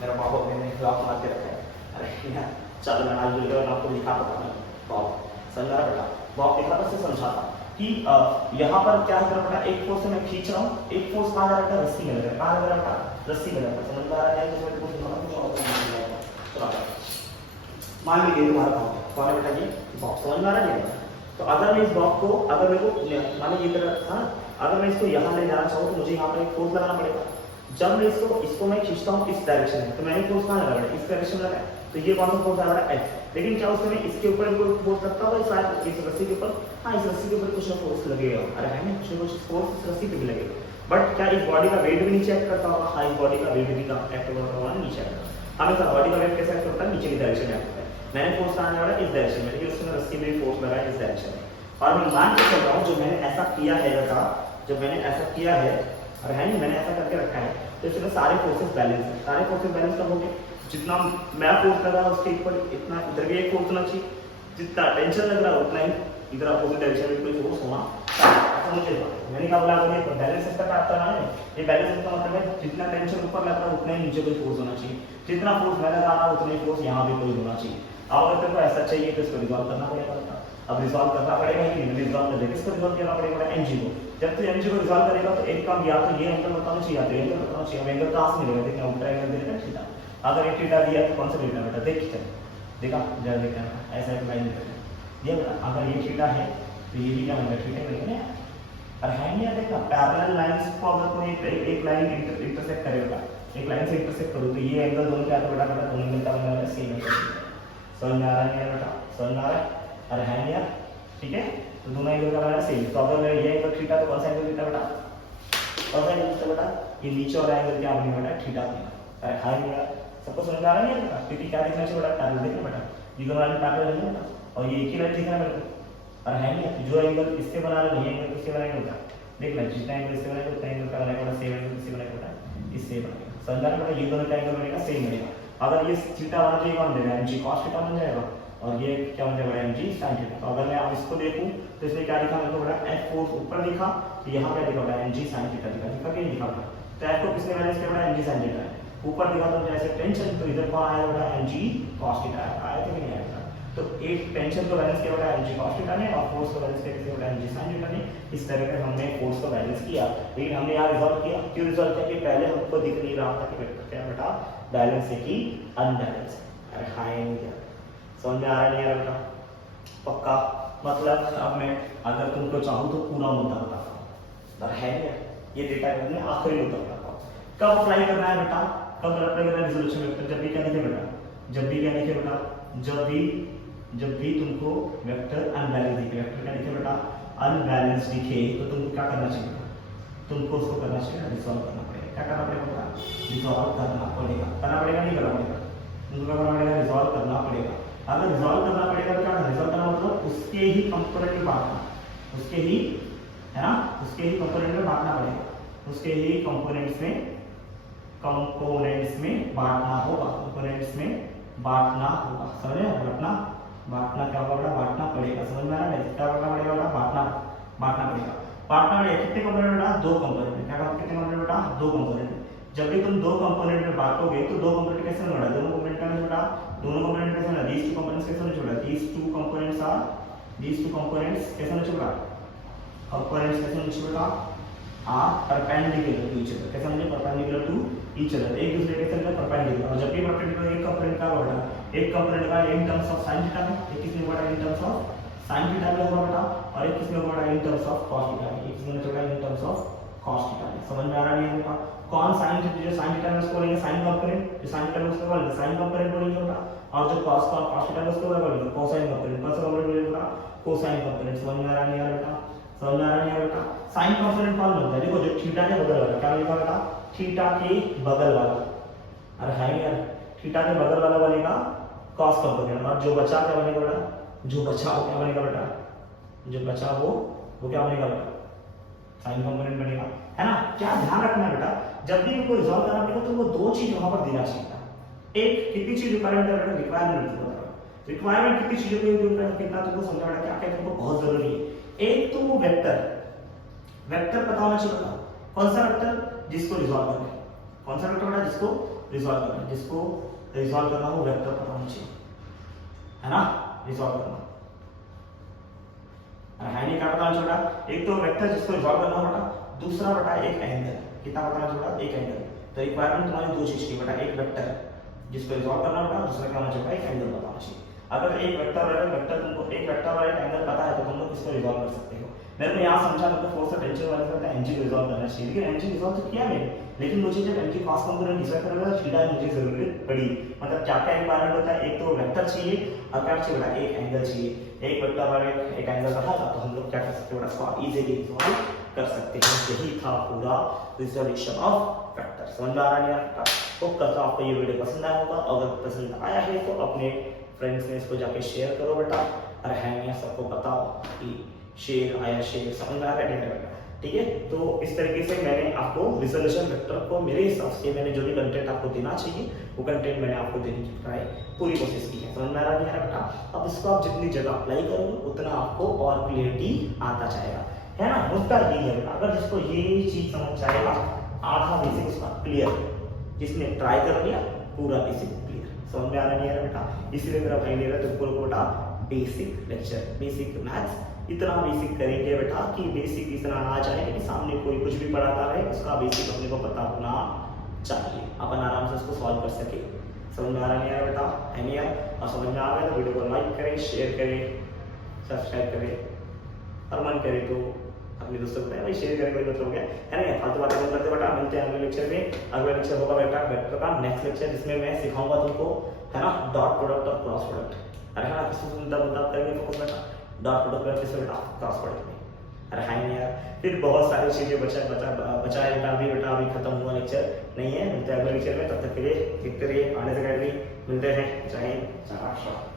मेरा पापा ने ग्राफ मार के रखा है। अरे यार चलो मैं आज वीडियो में आपको दिखाता हूं। बॉब समझा रहा बेटा? बॉब दिखाता से समझाता कि यहाँ पर क्या कर रहा है? एक फोर्स से मैं खींच रहा हूँ, एक फोर्स कहाँ जा रहा है? रस्सी में लग रहा है। कहाँ लग रहा है? रस्सी में लग रहा है। समझ में आ रहा है? इसमें कुछ मान लीजिए तुम्हारा बॉब कौन है बेटा? ये बॉब। समझ में आ रहा है? तो अगर मैं इस बॉब को, अगर मेरे को मान लीजिए ये तरह, हाँ, अगर मैं इसको यहाँ ले जाना चाहूँ तो मुझे यहाँ पर एक फोर्स लगाना पड़ेगा। जब मैं इसको मैं खींचता हूँ इस डायरेक्शन में, तो मैंने फोर्स कहाँ लगा है? इस डायरेक्शन में लगाया। तो ये कौन सा फोर्स आ रहा है? एफ। लेकिन क्या उस समय इसके ऊपर कोई फोर्स लगता होगा? शायद इस रस्सी के ऊपर, हाँ, इस रस्सी के ऊपर कुछ ना फोर्स लगेगा। अरे है ना, कुछ ना कुछ फोर्स इस रस्सी पे भी लगेगा। बट क्या इस बॉडी का वेट भी नीचे एक्ट करता होगा? हाँ, इस बॉडी का वेट भी एक्ट करता होगा, नीचे एक्ट करता है। हमेशा बॉडी का वेट कैसे एक्ट करता है? नीचे की डायरेक्शन में एक्ट करता है। मैंने फोर्स कहाँ लगा है? इस डायरेक्शन में, लेकिन उसमें रस्सी में फोर्स लगा है इस डायरेक्शन में। और मैं मान के चल रहा हूँ, जो मैंने ऐसा किया है बेटा, जब मैंने ऐसा किया है, और है नहीं, मैंने ऐसा करके रखा है, तो इसमें सारे फोर्सेस बैलेंस है। सारे फोर्सेस बैलेंस कब होंगे? जितना मैं फोर्स लगा उसके ऊपर इतना इधर भी एक फोर्स होना चाहिए, जितना टेंशन लग रहा है उतना ही इधर अपोजिट डायरेक्शन में कोई फोर्स होना चाहिए। मैंने कहा बोला ये बैलेंस सिस्टम का आता है। ये बैलेंस सिस्टम का मतलब है जितना टेंशन ऊपर लग रहा है उतना ही नीचे कोई फोर्स होना चाहिए, जितना फोर्स मैं लगा रहा हूँ उतना ही फोर्स यहाँ भी कोई होना चाहिए। अब अगर तेरे को ऐसा चाहिए तो इसको रिजॉल्व करना पड़ेगा। अब रिजॉल्व करना पड़ेगा ही नहीं, रिजॉल्व कर देगा। इसको रिजॉल्व करना पड़ेगा एनजी को। जब तू एनजी को रिजॉल्व करेगा तो एक काम, या तो ये एंगल बताना चाहिए, या तो एंगल बताना चाहिए। एंगल कहाँ से मिलेगा? देखना उल्टा एंगल देगा थीटा। अगर एक थीटा दिया तो कौन सा थीटा बेटा? देख चल, देखा जरा देखना, ऐसा एक लाइन ये बेटा, अगर ये थीटा है तो ये भी क्या बनेगा? थीटा बनेगा ना। और है नहीं, देखा पैरेलल लाइंस को अगर कोई एक लाइन इंटरसेक्ट करेगा, एक लाइन से इंटरसेक्ट करो तो ये एंगल दोनों क्या बेटा? बेटा दोनों एंगल का बनेगा सेम एंगल। समझ में आ रहा है बेटा? समझ में आ रहा है? अरे है नहीं यार, ठीक है? तो दोनों एंगल का बनेगा सेम। तो अगर ये एंगल थीटा तो कौन सा एंगल थीटा बेटा? कौन सा एंगल बेटा? ये नीचे वाला एंगल क्या बनेगा बेटा? थीटा बनेगा। अरे हाई नहीं यार, सबको समझ में आ रहा है बेटा? क्योंकि क्या देखना चाहिए बेटा? पैरेलल देखना बेटा, ये दोनों लाइन पैरेलल है बेटा, और ये एक ही लाइन दिखना मेरे को। और है नहीं, जो एंगल इससे बना रहे हैं, ये एंगल इससे बनाएंगे बेटा। देखना, जितना एंगल इससे बनाएंगे उतना एंगल का बनेगा बेटा, सेम एंगल इससे बनाएगा बेटा, इससे बनेगा। समझ रहा बेटा? ये दोनों का एंगल बनेगा सेम बनेगा। अगर ये थीटा बना तो ये कौन देगा? mg cos थीटा बन जाएगा, और ये क्या बन जाएगा? mg sin theta. तो अगर मैं अब इसको देखूं तो इसमें क्या लिखा? मेरे को बेटा f फोर्स ऊपर दिखा, तो यहाँ क्या दिखा बेटा? mg sin थीटा दिखा। दिखा कि नहीं दिखा बेटा? तो f को किसने बैलेंस किया बेटा? mg sin थीटा है। ऊपर दिखा तो जैसे टेंशन, तो इधर कौन आया बेटा? mg cos थीटा आया कि नहीं आया? तो एक टेंशन को बैलेंस किया बेटा mg cos थीटा ने, और फोर्स को बैलेंस किया बेटा mg sin थीटा ने। इस तरह से हमने फोर्स को बैलेंस किया। लेकिन हमने यहाँ रिजॉल्व किया, क्यों रिजॉल्व किया? कि पहले हमको दिख नहीं रहा था कि क्या बेटा बैलेंस है कि अनबैलेंस है। अरे हाय नहीं क्या समझ में आ रहा नहीं आ रहा बेटा? पक्का? मतलब अब मैं अगर तुमको चाहूँ तो पूरा मुद्दा बताता हूँ, है ये डेटा में आखिरी मुद्दा बताता हूँ। कब अप्लाई करना है बेटा? कब अप्लाई करना है रिजोल्यूशन वेक्टर? जब भी क्या लिखे बेटा? जब भी क्या लिखे बेटा? जब भी तुमको वेक्टर अनबैलेंस दिखे, वेक्टर क्या लिखे बेटा? अनबैलेंस दिखे, तो तुमको क्या करना चाहिए? तुमको उसको करना चाहिए, रिजॉल्व करना पड़ेगा। क्या करना पड़ेगा बेटा? रिजॉल्व करना पड़ेगा। करना पड़ेगा नहीं करना पड़ेगा? तुमको क्या करना पड़ेगा? रिजॉल्व करना पड़ेगा। अगर रिजॉल्व करना पड़ेगा तो क्या? रिजॉल्व करना मतलब उसके ही कंपोनेंट में बांटना, उसके ही, है ना, उसके ही कंपोनेंट में बांटना पड़ेगा, उसके ही कंपोनेंट्स में बांटना होगा, कंपोनेंट्स में बांटना होगा। समझ रहे हो? बांटना क्या होगा बेटा? बांटना पड़ेगा। समझ में आ रहा है? क्या बांटना पड़ेगा बेटा? बांटना पड़ेगा। कितने कंपोनेंट बेटा? दो कंपोनेंट। क्या कितने कंपोनेंट बेटा? दो कंपोनेंट। जब भी तुम दो कंपोनेंट में बांटोगे तो दो कंपोनेंट कैसे बना? दोनों कंपोनेंट का बेटा, दोनों कंपोनेंट कैसे बना? these two components कैसे बना? these two components कैसे बना? components कैसे बना? are perpendicular to each other। कैसे बने? perpendicular to each other, एक दूसरे के साथ परपेंडिकुलर। और जब भी परपेंडिकुलर एक कंपोनेंट का होगा, एक कंपोनेंट का in terms of sin theta में, एक किसमें होगा in terms of sin theta में होगा बेटा, और एक किसमें होगा in terms of cos theta में, एक किसमें होगा in terms of cos theta में। समझ में आ रहा है बेटा? कौन sin थीटा? जो sin थीटा में उसको बोलेंगे sin कंपोनेंट, जो sin थीटा में उसको बोलेंगे sin कंपोनेंट बोलेंगे बेटा, और जो cos थीटा में उसको बोलेंगे cosine कंपोनेंट। कौन सा कंपोनेंट बोलेंगे बेटा? cosine component. समझ में आ रहा है बेटा? समझ में आ रहा है बेटा? sin कंपोनेंट कौन बनता है? देखो जो थीटा के बगल वाला, क्या लिखा बेटा? थीटा के बगल वाला। अरे है यार, थीटा के बगल वाला बनेगा कॉस कंपोनेंट, और जो बचा क्या बनेगा बेटा, जो बचा वो क्या बनेगा बेटा, जो बचा वो क्या बनेगा बेटा, साइन कंपोनेंट बनेगा, है ना। क्या ध्यान रखना है बेटा, जब भी इनको रिजॉल्व करना पड़ेगा तो वो दो चीज वहां पर देना चाहिए था। एक कितनी चीज रिक्वायरमेंट है बेटा, रिक्वायरमेंट कितनी चीजों के लिए कितना तुमको समझा बेटा, क्या क्या तुमको बहुत जरूरी है। एक तो वो वेक्टर पता होना चाहिए बेटा, कौन सा वेक्टर जिसको रिजॉल्व करना है, कौन सा वेक्टर बेटा जिसको रिजॉल्व करना है, जिसको रिजॉल्व करना हो वेक्टर पता होना चाहिए, है ना, रिजॉल्व करना है नहीं, क्या पता होना चाहिए, एक तो वेक्टर जिसको रिजॉल्व करना हो बेटा, दूसरा बेटा एक एंगल, कितना पता होना चाहिए, एक एंगल। तो रिक्वायरमेंट तुम्हारी दो चीज की बेटा, एक वेक्टर जिसको रिजॉल्व करना होगा, दूसरा क्या होना चाहिए, एक एंगल पता होना चाहिए। अगर एक वेक्टर तुमको एक वेक्टर और एक एंगल पता है तो तुम लोग इसको रिजॉल्व कर सकते हो। मैंने यहाँ समझा तुमको फोर्स और टेंशन वाले का एनजी रिजॉल्व करना चाहिए, लेकिन एनजी रिजॉल्व तो किया मैंने, लेकिन मुझे जब एनजी कॉस कंपोनेंट डिसाइड करना था थीटा मुझे जरूरत पड़ी, मतलब क्या क्या रिक्वायरमेंट होता है, एक तो वेक्टर चाहिए और क्या चाहिए बेटा, एक एंगल चाहिए। एक वेक्टर और एक एंगल रहा था तो हम लोग क्या कर सकते हैं बेटा, इसको इजीली रिजॉल्व कर सकते हैं। यही था पूरा रिजोल्यूशन ऑफ वेक्टर। समझ में आ रहा है? होप करता हूं आपको ये वीडियो पसंद आया होगा। अगर पसंद आया है तो अपने फ्रेंड्स में इसको जाके शेयर करो बेटा, और है नहीं सबको बताओ कि शेयर आया, शेयर समझ में आ रहा है बेटा, ठीक है। तो इस तरीके से मैंने आपको रिजोल्यूशन वेक्टर को मेरे हिसाब से मैंने जो भी कंटेंट आपको देना चाहिए वो कंटेंट मैंने आपको देने की ट्राई पूरी कोशिश की है। समझ में आ रहा है बेटा? अब इसको आप जितनी जगह अप्लाई करोगे उतना आपको और क्लियरिटी आता जाएगा, है ना। मुद्दा यही है बेटा, अगर जिसको ये चीज समझ जाएगा आधा बेसिक उसका क्लियर, जिसने ट्राई कर लिया पूरा बेसिक क्लियर। समझ में आ रहा है बेटा? इसीलिए मेरा भाई ले रहा है तुमको बेटा बेसिक लेक्चर, बेसिक मैथ्स इतना बेसिक करेंगे बेटा कि बेसिक इतना आ जाए कि सामने कोई कुछ भी पढ़ाता रहे उसका बेसिक अपने को पता होना चाहिए, अपन आराम से उसको सॉल्व कर सके। समझ में आ रहा है बेटा? है नहीं यार? और समझ में आ गया तो वीडियो को लाइक करें, शेयर करें, सब्सक्राइब करें, और मन करे तो अपने दोस्तों को भाई शेयर करें, कोई मतलब हो गया, है ना। फालतू बातें नहीं करते बेटा। मिलते हैं अगले लेक्चर में। अगला लेक्चर होगा बेटा वेक्टर का नेक्स्ट लेक्चर, जिसमें मैं सिखाऊंगा तुमको, है ना, डॉट प्रोडक्ट और क्रॉस प्रोडक्ट। अरे हाँ, किसी मुद्दा करेंगे फोकस बेटा, डॉट प्रोडक्ट में किससे बेटा, क्रॉस प्रोडक्ट में। अरे हाँ नहीं यार, फिर बहुत सारी चीजें बचा है बेटा, अभी खत्म हुआ लेक्चर नहीं है। मिलते हैं अगले लेक्चर में, तब तक के लिए देखते रहिए आने से मिलते हैं। जय हिंद, जय महाराष्ट्र।